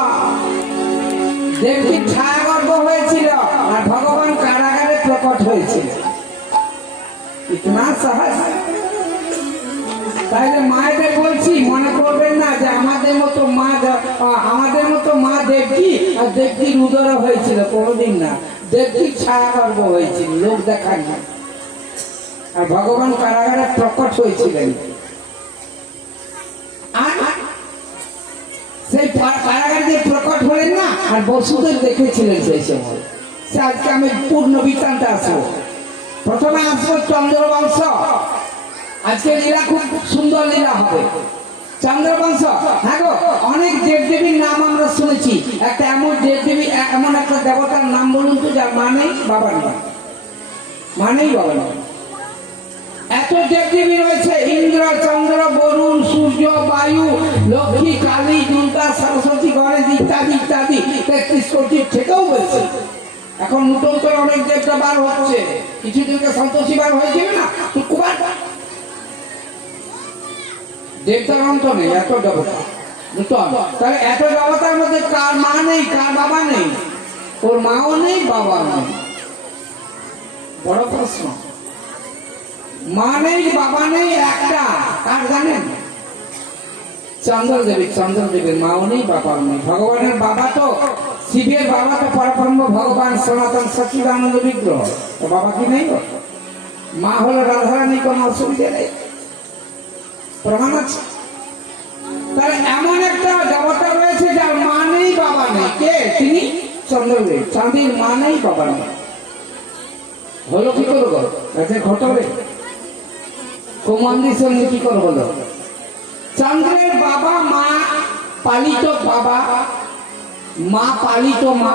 দেবকীর ছায়াগর্ভ হয়েছিল, আর ভগবান কারাগারে প্রকট হয়েছিল। ইতনা সহজ। তাইলে মায়েদের বলছি, মনে করবেন না যে আমাদের মতো মা দেবকী আর দেবকীর উদরে হয়েছিল, কোনোদিন না। দেবকীর ছায়াগর্ভ হয়েছিল, লোক দেখার না। আর ভগবান কারাগারে প্রকট হয়েছিলেন। আর সেই কারাগারে যে প্রকট হলেন না, আর বসুদেব দেখেছিলেন সেই সময়। সে আজকে আমি পূর্ণ বৃত্তান্তে আসবো। প্রথমে আসবো চন্দ্রবংশ। আজকে লীলা খুব সুন্দর লীলা হবে। চন্দ্রবংশ, হ্যাঁ গো, অনেক দেবদেবীর নাম আমরা শুনেছি। একটা এমন দেবদেবী, এমন একটা দেবতার নাম বলুন তো যার মানেই বাবা নেই, মানেই বাবা নেই। এত দেবদেবী রয়েছে, ইন্দ্র, চন্দ্র, বরুণ, সূর্য, বায়ু, লক্ষ্মী, কালী, দুর্গা, সরস্বতী, গণেশ ইত্যাদি ইত্যাদি 33 কোটির থেকেও বেশি। এখন নতুন করে অনেক দেবতা বার হচ্ছে। কিছুদিনকে সন্তোষী বার হয়েছিল না, শুক্রবার। দেবতার অন্ত নেই, এত দেবতা নূতন। তাহলে এত দেবতার মধ্যে কার মা নেই, কার বাবা নেই? ওর মাও নেই, বাবা নেই। বড় প্রশ্ন। মা নেই, বাবা নেই, একটা কার জানেন? চন্দ্রদেবী। চন্দ্রদেবীর মাও নেই, বাবাও নেই। ভগবানের বাবা তো, শিবের বাবা তো পরব্রহ্ম ভগবান সনাতন সচ্চিদানন্দ বিগ্রহ। তো বাবা কি নেই? মা হলো রাধারানী, কোনো অসুবিধা নেই, প্রমাণ আছে। তাহলে এমন একটা দেবতা রয়েছে যার মা নেই, বাবা নেই। কে তিনি? চন্দ্রদেব। চাঁদের মা নেই, বাবা নেই। হলো কি করবো? ঘটবে কুমন্দির সঙ্গে কি করে হলো? চন্দ্রের বাবা মা পালিত বাবা, মা পালিত মা।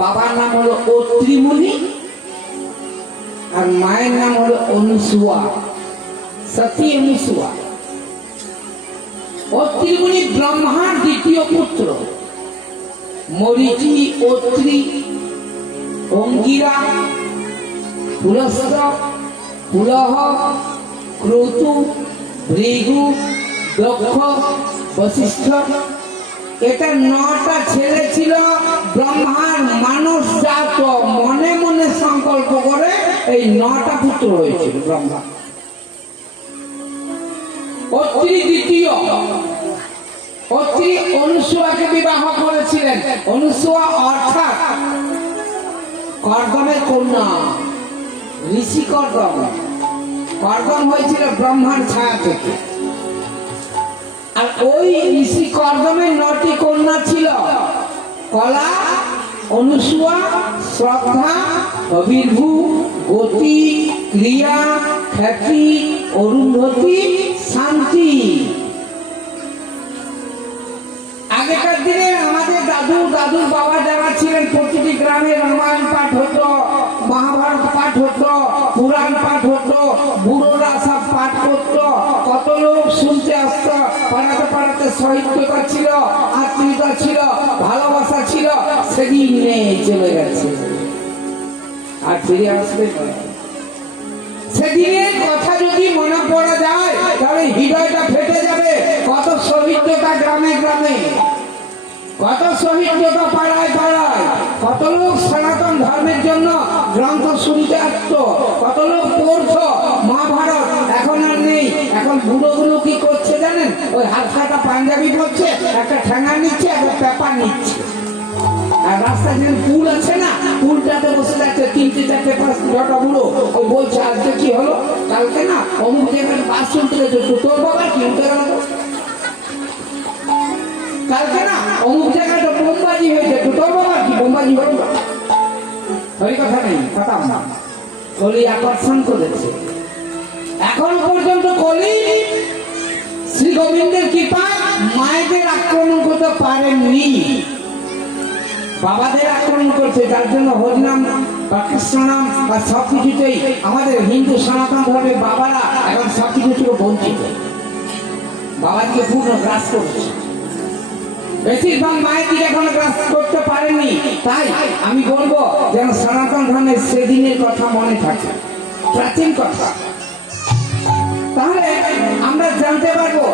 বাবার নাম হলো অত্রিমুনি, আর মায়ের নাম হলো অনুসুয়া, সতী অনুসুয়া। অত্রিমুনি ব্রহ্মার দ্বিতীয় পুত্র। মরিচি, অত্রি, অঙ্গিরা, পুলস্ত্র, পুলহ, ক্রতু, ভৃগু, দক্ষ, বশিষ্ঠ। এটা 9টা ছেলে ছিল। ব্রহ্মার মানুষ জাত মনে মনে সংকল্প করে এই 9টা পুত্র হয়েছিল ব্রহ্মা। অত্রি দ্বিতীয়। অত্রি অনুসুয়াকে বিবাহ করেছিলেন। অনুসুয়া অর্থাৎ কর্দমের কন্যা, ঋষি কর্দম। কর্দম হয়েছিল ব্রহ্মার ছায়া থেকে। আর ওই ঋষি কর্দমের 9টি কন্যা ছিল। কলা, অনুসুয়া, শ্রদ্ধা, অভির্ভু, গতি, ক্রিয়া, খ্যাতি, অরুন্ধতী, শান্তি। আগেকার দিনে আমাদের দাদুর বাবা যারা ছিলেন, প্রতিটি গ্রামে রামায়ণ পাঠ হতো, মহাভারত পাঠ হতো, পুরাণ পাঠ হতো, বুড়োরা সব পাঠ করতো। কত লোক শুনতে আসত। পাড়াতে পাড়াতে সাহিত্যতা ছিল, আত্মীয়তা ছিল, ভালোবাসা ছিল। সেদিন নেই, চলে গেছে, আর ফিরে আসবে। সেদিনের কথা যদি মনে পড়া যায় তাহলে হৃদয়টা ফেটে যাবে। কত সহিষ্ণুতা গ্রামে গ্রামে, কত সহিষ্ণুতা পাড়ায় পাড়ায়। কত লোক সনাতন ধর্মের জন্য গ্রন্থ শুনতে আসতো, কত লোক পড়তো মহাভারত। এখন আর নেই। এখন বুড়োগুলো কি করছে জানেন? ওই হাত কাটা পাঞ্জাবি পরছে, একটা ঠ্যাঙা নিচ্ছে, একটা পেপার নিচ্ছে। আর রাস্তায় যে পুল আছে না, পুলটাতে বসে যাচ্ছে 3টে 4টে 5টা বুড়ো। ওই বলছে আজকে কি হলো, কালকে না অমুক জায়গায় বাস চলতে গেছে, তোর বাবা কি উঠে গেল, কালকে না অমুক জায়গায় তো বোমবাজি হয়েছে, তোর বাবা কি বোমবাজি হলো। ওই কথা নেই, কথা না। কলি আকর্ষণ করেছে। এখন পর্যন্ত কলি শ্রী গোবিন্দের কৃপায় মায়েদের আক্রমণ করতে পারেননি, বাবাদের আক্রমণ করছে। যার জন্য হরিনাম বা কৃষ্ণ নাম বা সবকিছুতেই আমাদের হিন্দু সনাতন ধর্মের বাবারা এখন সবকিছু থেকে বঞ্চিত। বাবাকে পূর্ণ গ্রাস করছে। বেশিরভাগ মায়ের দিকে এখনো গ্রাস করতে পারেনি। তাই আমি বলবো যেন সনাতন ধর্মের সেদিনের কথা মনে থাকে, প্রাচীন কথা। তাহলে আমরা জানতে পারবো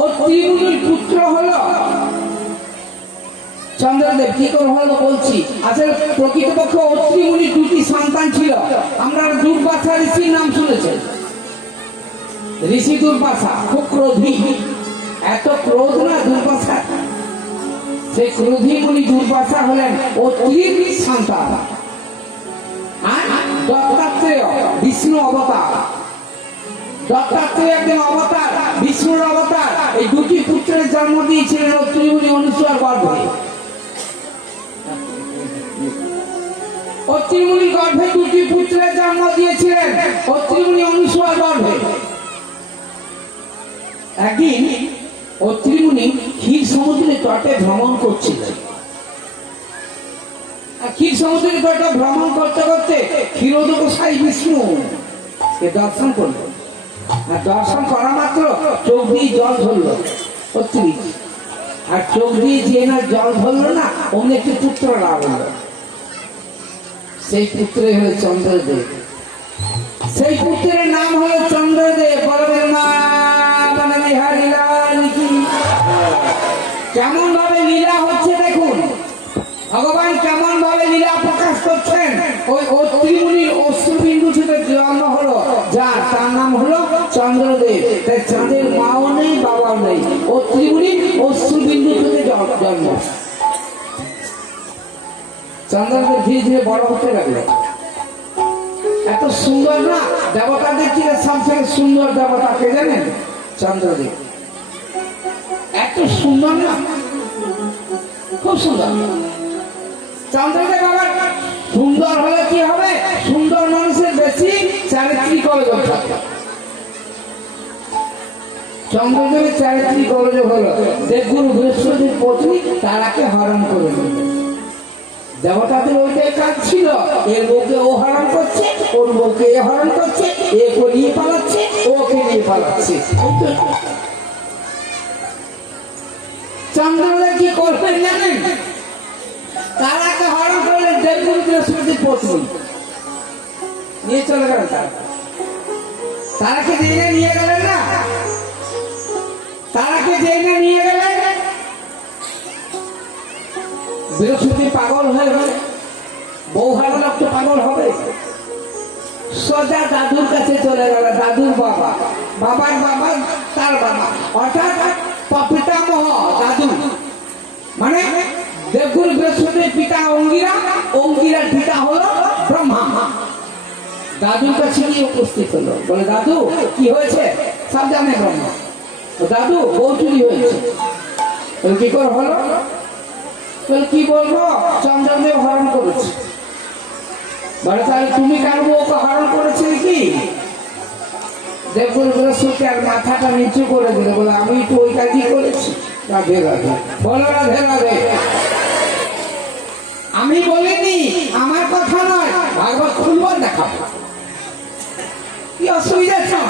ও ত্রিমুনির পুত্র হলো চন্দ্রদেব। কি করে হলো বলছি। আসলে প্রকৃতপক্ষে অত্রিমুনির 2টি সন্তান ছিল। আমরা দুর্বাসা ঋষির নাম শুনেছেন। ঋষি দুর্বাসা খুব ক্রোধী, এত ক্রোধ না দুর্বাসা। সেই ক্রোধী মুনি দুর্বাসা হলেন অত্রির সন্তান। আর দত্তা দত্তাত্রেয় বিষ্ণু অবতার, দত্তাত্রেয় একজন অবতার, বিষ্ণুর অবতার। এই দুটি পুত্রের জন্ম দিয়েছিলেন অত্রি মুনি অনুসূয়ার গর্ভে। অত্রি মুনি গর্ভে দুটি পুত্রের জন্ম দিয়েছিলেন অত্রি মুনি অনুসূয়ার গর্ভে। একদিন অত্রি মুনি ক্ষীর সমুদ্রের তটে ভ্রমণ করছিলেন। ক্ষীর সমুদ্রের তটে ভ্রমণ করতে করতে ক্ষীরোদক গোসাই বিষ্ণু কে দর্শন করল। আর দর্শন করা মাত্র চোখ দিয়ে জল ধরল অত্রি। আর চোখ দিয়ে যে না জল ধরলো না, অমনি একটি পুত্র লাভ হলো। সেই পুত্রই হলো চন্দ্রদেব। সেই পুত্রের নাম হলো চন্দ্রদেব। বলবেন না কেমন ভাবে লীলা হচ্ছে দেখুন, ভগবান কেমন ভাবে লীলা প্রকাশ করছেন। ওই অত্রি মুনির অশ্রুবিন্দু থেকে জন্ম হলো যার, তার নাম হলো চন্দ্রদেব। তাই চাঁদের মাও নেই বাবাও নেই, অত্রি মুনির অশ্রুবিন্দু থেকে জন্ম। চন্দ্রদেব ধীরে ধীরে বড় হতে লাগলো। এত সুন্দর না, দেবতাদের থেকে সবথেকে সুন্দর দেবতা কে জানেন? চন্দ্রদেব। এত সুন্দর না, খুব সুন্দর। চন্দ্রদেব আবার সুন্দর হলে কি হবে? সুন্দর মানুষের বেশি চারিত্রিক গোলযোগ থাকে। চন্দ্রদেবের চারিত্রিক গোলযোগ হলো দেবগুরু বৃহস্পতির পত্নী তারাকে হরণ করে নিল। দেবতাদের ওইটাই কাজ ছিল, এর বউকে ও হরণ করছে, ওর বউকে এ হরণ করছে, একে নিয়ে পালাচ্ছে, ওকে নিয়ে পালাচ্ছে। চন্দ্রদেব কি করবেন জানেন? তারাকে হরণ করলে দেবগুরু বৃহস্পতির পত্নী নিয়ে চলে গেলেন। তারাকে জেনে নিয়ে গেলেন না, তারাকে জেনে নিয়ে গেলেন। বৃহস্পতি পাগল হয়ে গেল। বউ হারালে তো পাগল হবে। সোজা দাদুর কাছে চলে গেল। দাদুর বাবা, বাবার বাবা, তার বাবা, অর্থাৎ পিতামহ দাদু, মানে দেবগুরু বৃহস্পতির পিতা অঙ্গিরা, অঙ্গিরার পিতা হলো ব্রহ্মা। দাদুর কাছে গিয়ে উপস্থিত হলো, বলে দাদু কি হয়েছে? সব জানে ব্রহ্মা। দাদু বউ চুরি হয়েছে। কি করে হলো? কি বলবো, চন্দ্রদেব হরণ করেছে। বলে তাহলে তুমি কার বউকে হরণ করেছিলে কি? দেবগুরু বৃহস্পতি আর মাথাটা নিচু করে দিলে, বলে আমি তো ওই কাজই করেছি। রাধে রাধে, বলো রাধে রাধে। আমি বলিনি, আমার কথা নয়, ভাগবত খুলবো দেখাবো। কি অসুবিধা আছে?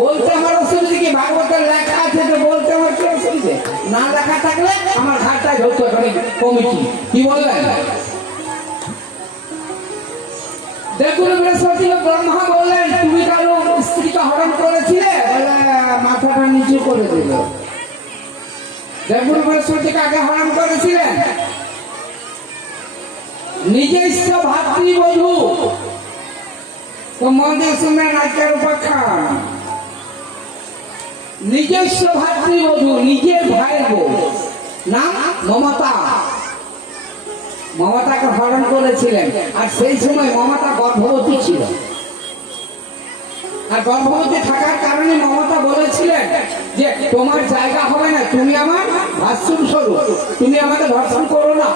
বলতে আমার অসুবিধা কি? ভাগবতের লেখা আছে তো বলতে আমার কি অসুবিধা? না লেখা থাকলে আমার ঘাটটায় ধরতো এখানে কমিটি। কি বললেন? দেবগুরু বৃহস্পতি ব্রহ্মা বললেন তুমি কারো স্ত্রীকে হরণ করেছিলে? বলে মাথাটা নিচু করে দিল। দেবগুরু বৃহস্পতি কাকে হরণ করেছিলেন? নিজস্ব ভাতৃবধূ। তো মন্দির শুনবেন আজকের উপাখ্যান। নিজস্ব ভাতৃবধূ, নিজের ভাইয়ের বউ, নাম মমতা। মমতাকে হরণ করেছিলেন। আর সেই সময় মমতা গর্ভবতী ছিল। আর গর্ভবতী থাকার কারণে মমতা বলেছিলেন যে তোমার জায়গা হবে না, তুমি আমার ভাষ্যম স্বরূপ, তুমি আমাকে ধর্ষণ করো না।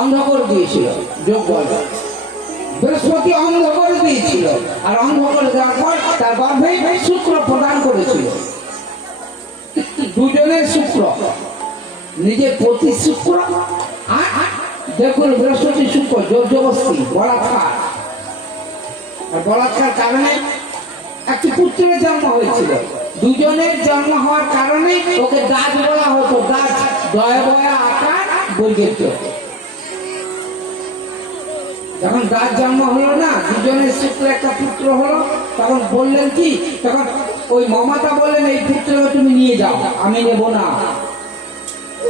অন্ধ করে দিয়েছিল যোগ্য। বৃহস্পতি অন্ধ করে দিয়েছিল। আর অন্ধ করে দেওয়ার পর তার গর্ভে শুক্র প্রদান করেছিল। দুজনের শুক্র, নিজের প্রতি শুক্র আর দেবগুরু বৃহস্পতি শুক্র জোরজবস্তি বলাৎকার। আর বলাৎকার কারণে একটি পুত্রের জন্ম হয়েছিল। দুজনের জন্ম হওয়ার কারণে ওকে দাজ বলা হতো। দাজ দয়া বয়া আকার বৈগেত্য। যখন দাজ জন্ম হলো না, দুজনের শুক্র একটা পুত্র হলো, তখন বললেন কি, তখন ওই মমতা বললেন এই পুত্রকে তুমি নিয়ে যাও, আমি নেব না।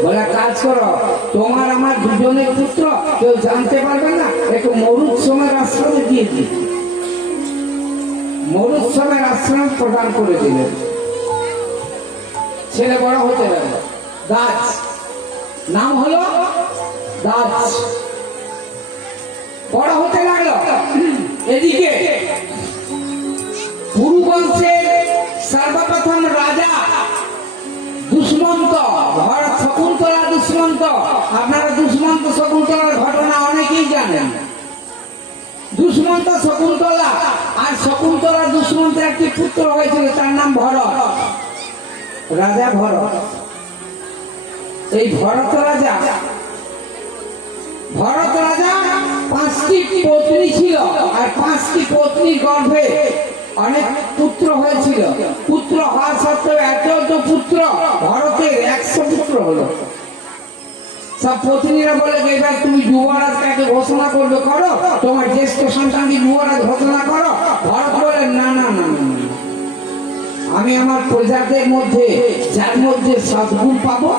বলে কাজ করো, তোমার আমার দুজনের পুত্র কেউ জানতে পারবে না, একটু মরুৎসমের আশ্রমে দিয়ে দিই। মরুৎসমের আশ্রম প্রদান করে দিলেন। ছেলে বড় হতে লাগলো, দাস, নাম হলো দাস। বড় হতে লাগলো, এদিকে পুরুবংশের সর্বপ্রথম রাজা দুষ্মন্ত, ভরত শকুন্তলা দুষ্মন্ত। আপনারা দুষ্মন্ত শকুন্তলার ঘটনা অনেকেই জানেন। দুষ্মন্ত শকুন্তলা, আর শকুন্তলা দুষ্মন্তের একটি পুত্র হয়েছিল, তার নাম ভরত, রাজা ভরত। এই ভরত রাজা 5টি পত্নী ছিল, আর 5টি পত্নীর গর্ভে অনেক পুত্র হয়েছিল। পুত্র হওয়া সত্ত্বেও এত পুত্র, ভরতের 100 পুত্র হলো। সব পত্নীরা বলে, এবার তুমি যুবরাজ কাকে ঘোষণা করবে করো, তোমার জ্যেষ্ঠ সন্তানকে যুবরাজ ঘোষণা করো। ভরত বলে, না না না না, আমি আমার প্রজাদের মধ্যে যার মধ্যে সদ্গুণ পাবো,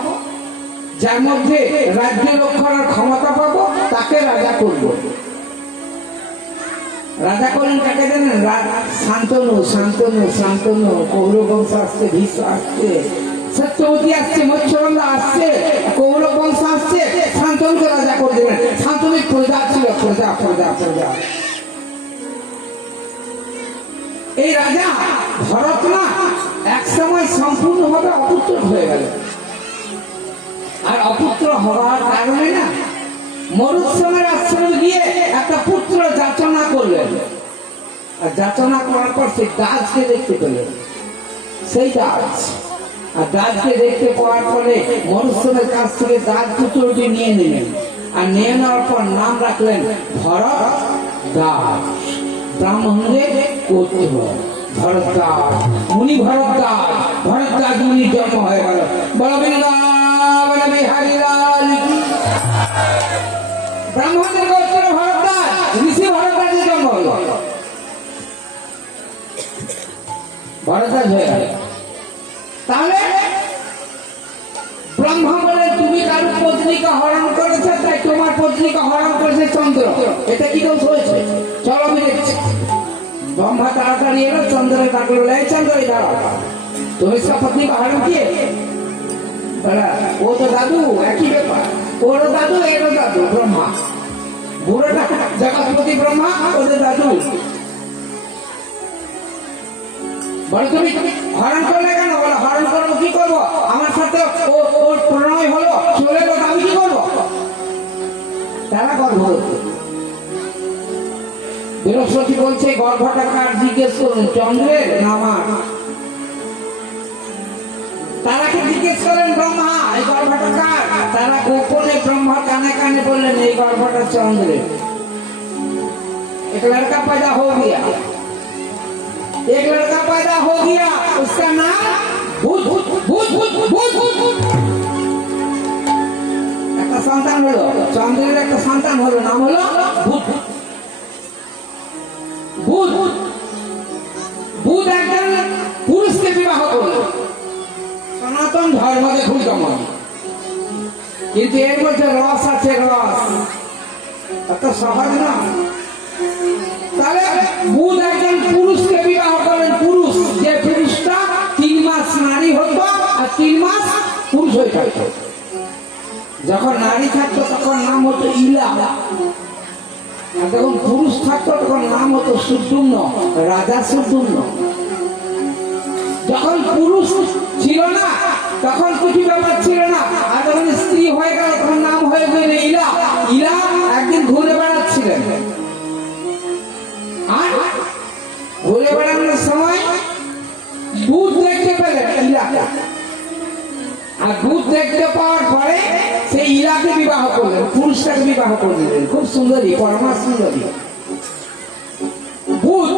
যার মধ্যে রাজ্য রক্ষার ক্ষমতা পাবো, তাকে রাজা করব। রাজা করলেন কাকে জানেন? শান্তনু। শান্তনু শান্তনু কৌরব বংশ আসছে, ভীষ্ম আসছে, সত্যবতী আসছে, মৎস্যগন্ধা আসছে, কৌরব বংশ আসছে, শান্তনুকে রাজা করে দেবেন। শান্তনুর প্রজা ছিল, প্রজা প্রজা প্রজা। এই রাজা ভরত না এক সময় সম্পূর্ণভাবে অপুত্র হয়ে গেল। আর অপুত্র হওয়ার কারণে না মরুশ্রমের আশ্রমে গিয়ে একটা পুত্র যাচনা করলেন। আর যাচনা করার পর সেই দাসকে দেখতে পেলেন, সেই দাস। আর দাসকে দেখতে পাওয়ার পরে মরুশ্রমের কাছ থেকে দাস পুত্রটি নিয়ে নিলেন। আর নিয়ে নেওয়ার পর নাম রাখলেন ভরত দাস, ব্রাহ্মণদের পুত্র ভরত দাস। মুনি ভরত দাস, ভরত দাস মুনির জন্ম হয়ে গেল। বল বৃন্দাবন বিহারী লাল কি। ব্রাহ্মণদের গোত্র ভরত দাস, ঋষি ভরত দাসের জন্ম হলো, ভরত দাস হয়ে গেল। তাহলে ব্রহ্মা বলে, তুমি কারো পত্নীকে হরণ করেছ, তাই তোমার পত্নীকে হরণ করেছে চন্দ্র। এটা কি দোষ হয়েছে? চলো আমি দেখছি। ব্রহ্মা তাড়াতাড়ি এলো, চন্দ্রের ডাকলো, এই চন্দ্র দাঁড়াও, তুমি সব পত্নীকে হরণ কিয়ে? ও তো দাদু, একই ব্যাপার, ওরও দাদু এরও দাদু ব্রহ্মা। বুড়োটা জগৎপতি ব্রহ্মা, ওদের দাদু। বলে তুমি হরণ করলে কেন? বলে হরণ করবো, কি করবো? আমার সাথে ওর প্রণয় হলো, চলে গেল, আমি কি করবো? তারা গর্ভবতী। বৃহস্পতি বলছে, গর্ভটা কার জিজ্ঞেস করুন, চন্দ্রের না আমার? তারাকে জিজ্ঞেস করেন ব্রহ্মা, এই গর্ভটা কার? তারা গোপনে ব্রহ্মা কানে কানে বললেন, এই গর্ভটা চন্দ্রের। एक लड़का पैदा हो गया, एक लड़का पैदा हो गया, उसका नाम भूत भूत भूत भूत भूत भूत। একটা সন্তান হলো, চন্দ্রের একটা সন্তান হলো, নাম হলো ভূত ভূত ভূত। ভূত একজন পুরুষকে বিবাহ করলো। সনাতন ধর্ম দেখুন কেমন, কিন্তু এর মধ্যে রস আছে, রস এত সহজ না। তাহলে বুধ একজন পুরুষকে বিবাহ করেন, পুরুষ, যে পুরুষটা 3 মাস নারী হতো আর 3 মাস পুরুষ হয়ে থাকতো। যখন নারী থাকতো তখন নাম হতো ইলা, আর যখন পুরুষ থাকতো তখন নাম হতো সুদ্যুম্ন, রাজা সুদ্যুম্ন। যখন পুরুষ ছিল না তখন কিছু ব্যাপার ছিল না, আর যখন স্ত্রী হয়ে গেল তখন নাম হয়ে গেল ইলা। ইলা একদিন ঘুরে বেড়াচ্ছিলেন, আর ঘুরে বেড়ানোর সময় দুধ দেখতে পেলেন ইলাকা। আর দুধ দেখতে পাওয়ার পরে সেই ইলাকে বিবাহ করলেন, পুরুষটাকে বিবাহ করে দিলেন। খুব সুন্দরী, পরমা সুন্দরী। বুধ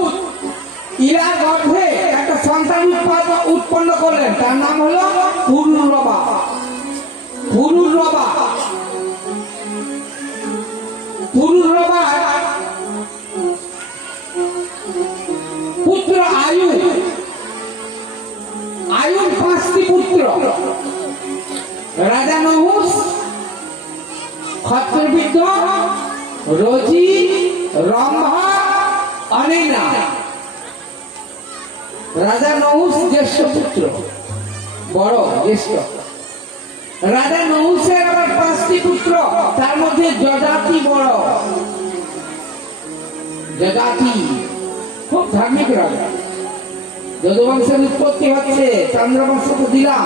ইলার গর্ভে একটা সন্তান উৎপন্ন করলেন, তার নাম হলো পুরুরবা। পুরুরবা পুরুরবা পুত্র আয়ু, আয়ুর 5টি পুত্র, রাজা নহুষ, ক্ষত্রবিদ্য, রচি, রম্ভা, অনিলা। রাজা নহুষ জ্যেষ্ঠ পুত্র, বড় জ্যেষ্ঠ। রাজা নহুষের আবার 5টি পুত্র, তার মধ্যে যজাতি বড়। যজাতি খুব ধার্মিক রাজা। যদুবংশের উৎপত্তি হচ্ছে, চন্দ্রবংশ তো দিলাম,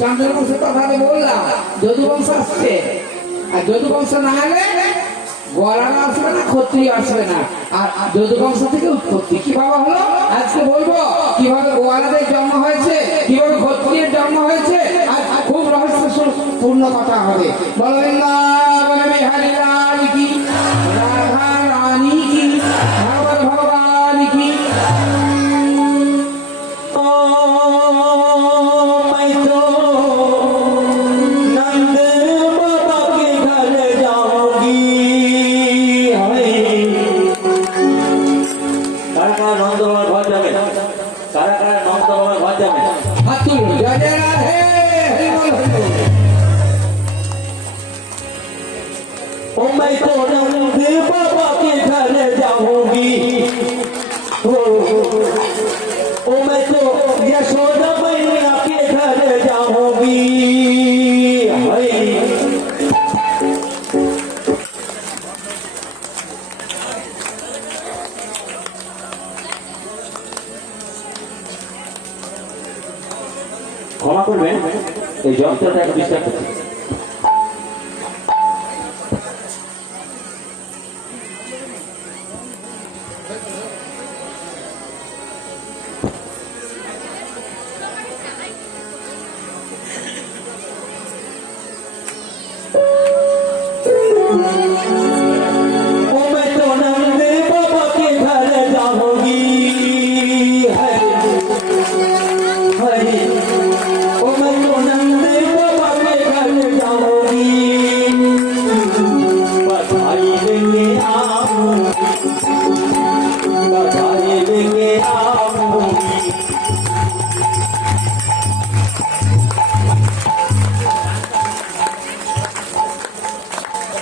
চন্দ্রবংশ কথাতে বললাম, যদুবংশ আসছে। আর যদুবংশ না হলে গোয়ালারা আসবে না, ক্ষত্রিয় আসবে না। আর যদুবংশ থেকে উৎপত্তি কিভাবে হলো আজকে বলবো। কিভাবে গোয়ালাদের জন্ম হয়েছে, কিভাবে ক্ষত্রিয়ের জন্ম হয়েছে, আর খুব রহস্যপূর্ণ কথা হবে। বলবেন না বিহারী লাল কি, রাধা রানী কি, ভগবান ভগবান কি। मैं तो नंद बाबा के घर जाऊंगी, ओ मैं तो यशोदा मैया के घर जाऊंगी। ক্ষমা করবেন, এই যন্ত্রটা একটা ডিস্টার্ব করছে।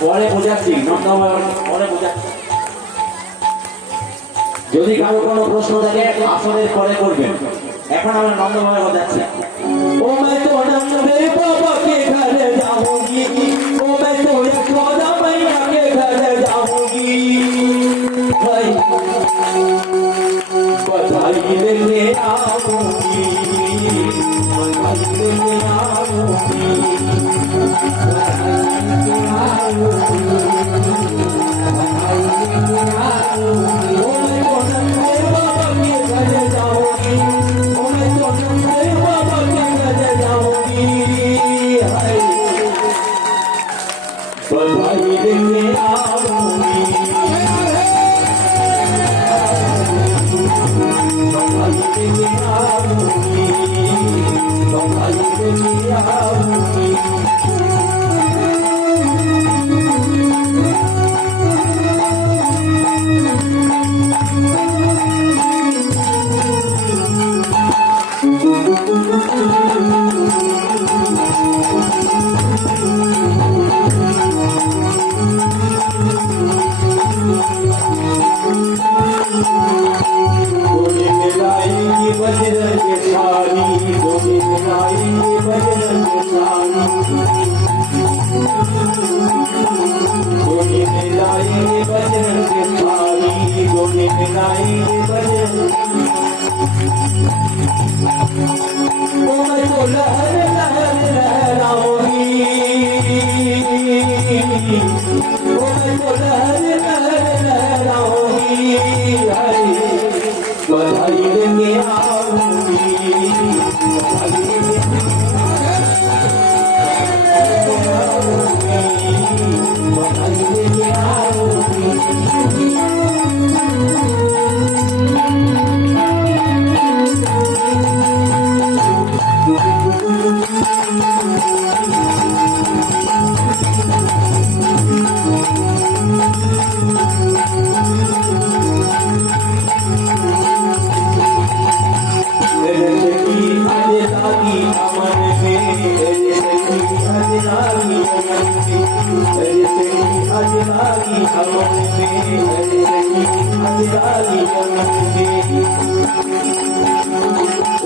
পরে বোঝাচ্ছি, পরে বোঝাচ্ছি। যদি কারো কোনো প্রশ্ন থাকে আসরের পরে করবেন, এখন আমরা নন্দভাবে বোঝাচ্ছি। ও मैं तो नंद बाबा के घर जाऊंगी, ओ मैं तो यशोदा मैया के घर जाऊंगी। बधाई लेने आऊंगी, बधाई लेने आऊंगी,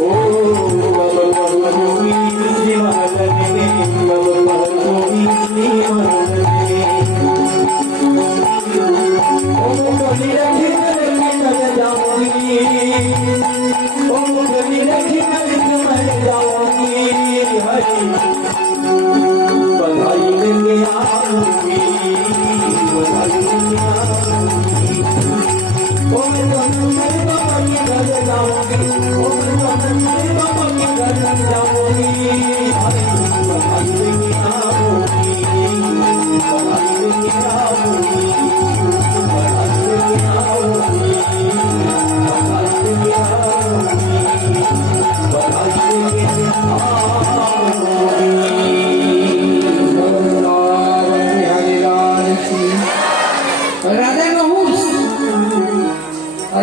Oh,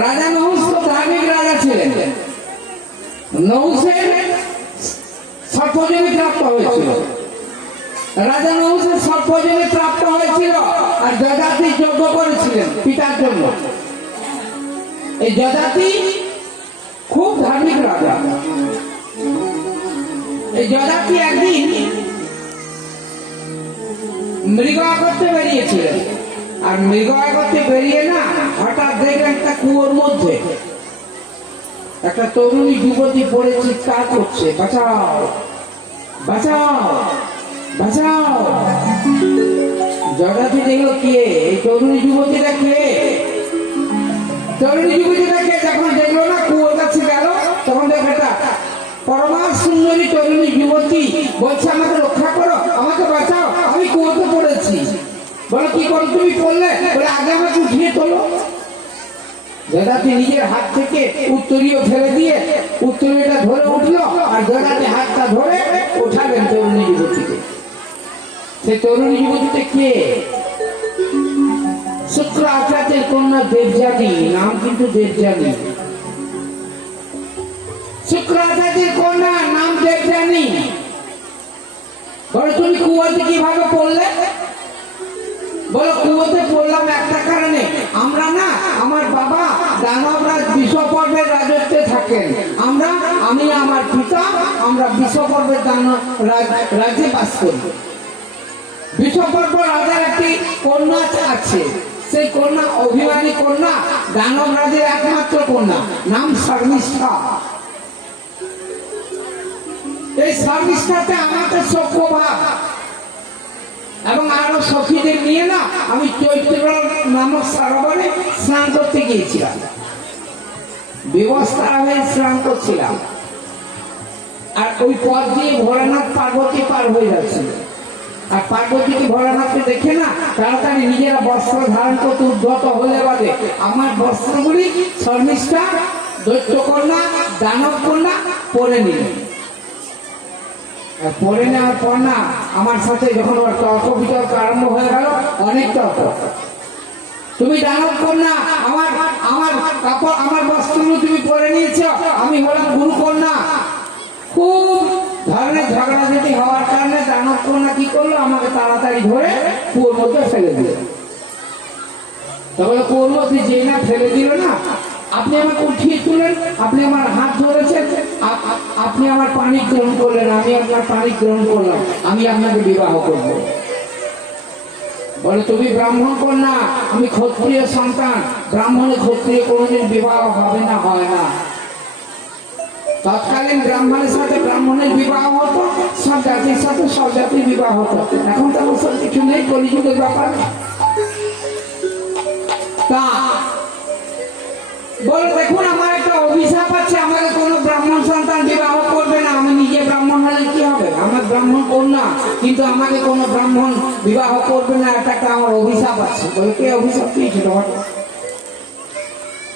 রাজা নহুষ তো ধার্মিক রাজা ছিলেন। নহুষের সর্বজনী প্রাপ্ত হয়েছিল, রাজা নহুষের সর্বজনী প্রাপ্ত হয়েছিল। আর যজাতি যজ্ঞ করেছিলেন পিতার জন্য। এই যজাতি খুব ধার্মিক রাজা। এই যজাতি একদিন মৃগ করতে বেরিয়েছিলেন। আর মৃগ করতে বেরিয়ে না হঠাৎ দেখলেন একটা কুয়োর মধ্যে একটা তরুণী যুবতী পড়ে চিৎকার করছে, বাঁচাও বাঁচাও বাঁচাও। যজাতি দেখলো কে, এই তরুণী যুবতীটা কে? তরুণী যুবতীটা কে? যখন দেখলো না কুয়োর কাছে গেল, তখন দেখো একটা পরমা সুন্দরী তরুণী যুবতী বলছে, আমাকে রক্ষা করো, আমাকে বাঁচাও, আমি কুয়োতে পড়েছি। বলো কি করো তুমি পড়লে? বলে আগে আমাকে উঠিয়ে তোলো। যজাতি নিজের হাত থেকে উত্তরীয় ফেলে দিয়ে উত্তরীয়টা ধরে উঠলো, আর যজাতি হাতটা ধরে উঠালেন তরুণী যুবতীকে। সেই তরুণী যুবতীতে কে? শুক্র আচার্যের কন্যা দেবযানী, নাম কিন্তু দেবযানী। শুক্র আচার্যের কন্যা, নাম দেবযানী। বলো তুমি কুয়োতে কিভাবে পড়লে? বলো কুয়োতে পড়লাম একটা কারণে, আমরা না, আমার বাবা দানবরাজ বিশ্বপর্বের রাজত্বে থাকেন। আমি আমার পিতা আমরা বিশ্বপর্বের রাজ্যে বাস করি। বিশ্বপর্ব রাজার একটি কন্যা আছে, সেই কন্যা অভিমানী কন্যা, দানব রাজের একমাত্র কন্যা, নাম শর্মিষ্ঠা। এই শর্মিষ্ঠাতে আমাকে সভ্যভাব এবং আরো সখীদের নিয়ে না আমি চৈত্র নামক সরোবরে স্নান করতে গিয়েছিলাম। ব্যবস্থা হয়ে স্নান করছিলাম, আর ওই পথ দিয়ে ভোলানাথ পার্বতী পার হয়ে যাচ্ছিল। আর পার্বতীকে ভোলানাথকে দেখে না তাড়াতাড়ি নিজেরা বস্ত্র ধারণ করতে উদ্যত হলে বাদে আমার বস্ত্রগুলি শর্মিষ্ঠা, দৈত্য কন্যা, দানব কন্যা পরে নিলেন। পরে নেওয়ার পর না আমার সাথে যখন তর্ক বিতর্ক আরম্ভ হয়ে গেল, অনেক তর্ক। তুমি দানব কন্যা, আমার আমার কাপড় আমার বস্ত্রগুলো তুমি পরে নিয়েছ, আমি হলাম গুরু কন্যা। খুব ধরনের ঝগড়াঝাটি হওয়ার কারণে দানব কন্যা কি করলো, আমাকে তাড়াতাড়ি ধরে কুয়োর মধ্যে ফেলে দিল। তাহলে কুয়োর মধ্যে যে না ফেলে দিল না, আপনি আমাকে উঠিয়ে তুলেন, আপনি আমার হাত ধরেছেন, আপনি আমার পানি গ্রহণ করলেন, আমি আপনার পানি গ্রহণ করলাম, আমি আপনাকে বিবাহ করব। বলে তুমি ব্রাহ্মণ কন্যা, আমি ক্ষত্রিয় সন্তান, ব্রাহ্মণে ক্ষত্রিয় কোনোদিন বিবাহ হবে না, হয় না। তৎকালীন ব্রাহ্মণের সাথে ব্রাহ্মণের বিবাহ হতো, সব জাতির সাথে সব জাতির বিবাহ হতো। এখন তো অবশ্য কিছু নেই, কলিযুগের ব্যাপার। তা বলে দেখুন আমার একটা অভিশাপ আছে, আমাকে কোনো ব্রাহ্মণ সন্তান বিবাহ করবে না। আমি নিজে ব্রাহ্মণ হলে কি হবে, আমার ব্রাহ্মণ কন্যা, কিন্তু আমাকে কোনো ব্রাহ্মণ বিবাহ করবে না, এটা একটা আমার অভিশাপ আছে। বলে কে অভিশাপ দিয়েছে তোমার?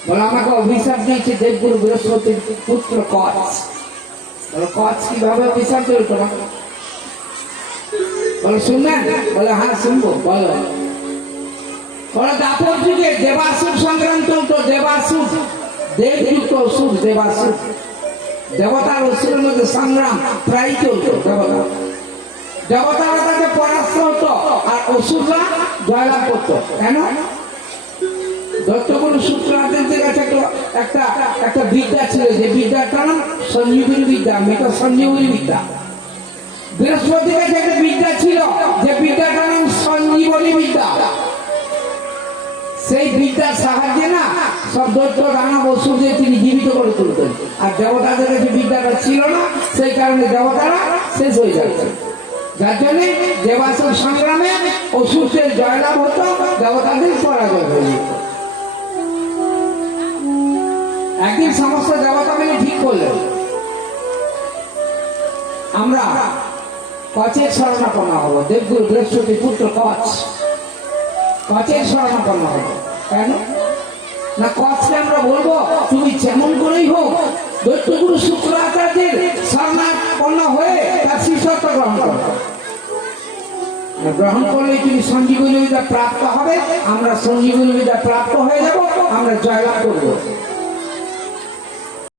বলে আমাকে অভিশাপ দিয়েছে দেবগুরু বৃহস্পতির পুত্র কচ্ছ। বলে কচ্ছ কিভাবে অভিশাপ দিল তোমাকে? বলে শুনবেন? বলে হ্যাঁ শুনবো, বলো। বলে দাপর যুগে দেবাসুর সংক্রান্ত তো, দেবাসুর দেবযুক্ত অসুর, দেবাসুর দেবতার অসুরের মধ্যে সংগ্রাম প্রায় চলত। দেবতারা তাকে পরাস্ত হতো আর অসুররা জয়লাভ করতো। কেন? দত্তগুরু শুক্রাচার্যের কাছে একটা বিদ্যা ছিল, যে বিদ্যাটার নাম সঞ্জীবনী বিদ্যা, মেটা সঞ্জীবনী বিদ্যা। বৃহস্পতির কাছে একটা বিদ্যা ছিল, যে বিদ্যাটার নাম সঞ্জীবনী বিদ্যা। সেই বিদ্যার সাহায্যে না সব দৈত্য দানব অসুরদের তিনি জীবিত করে তুলতেন। আর দেবতাদের কাছে বিদ্যাটা ছিল না, সেই কারণে দেবতারা শেষ হয়ে যাচ্ছে। যার জন্যে দেবাসুর সংগ্রামে অসুরের জয়লাভ হতো, দেবতাদের পরাজয় হয়ে যেত। একদিন সমস্ত দেবতা মিলে ঠিক করলেন আমরা কচের শরণাপন্ন হবো। দেবগুরু বৃহস্পতি পুত্র কচের শরণাপন্ন হবো। কেন না, কচকে আমরা বলবো তুমি যেমন করেই হোক দৈত্যগুরু শুক্রাচার্যের শরণাপন্ন হয়ে তার শিষ্যত্ব গ্রহণ করো। গ্রহণ করলে তুমি সঞ্জীবনী বিদ্যা প্রাপ্ত হবে, আমরা সঞ্জীবনী বিদ্যা প্রাপ্ত হয়ে যাব, আমরা জয়লাভ করবো।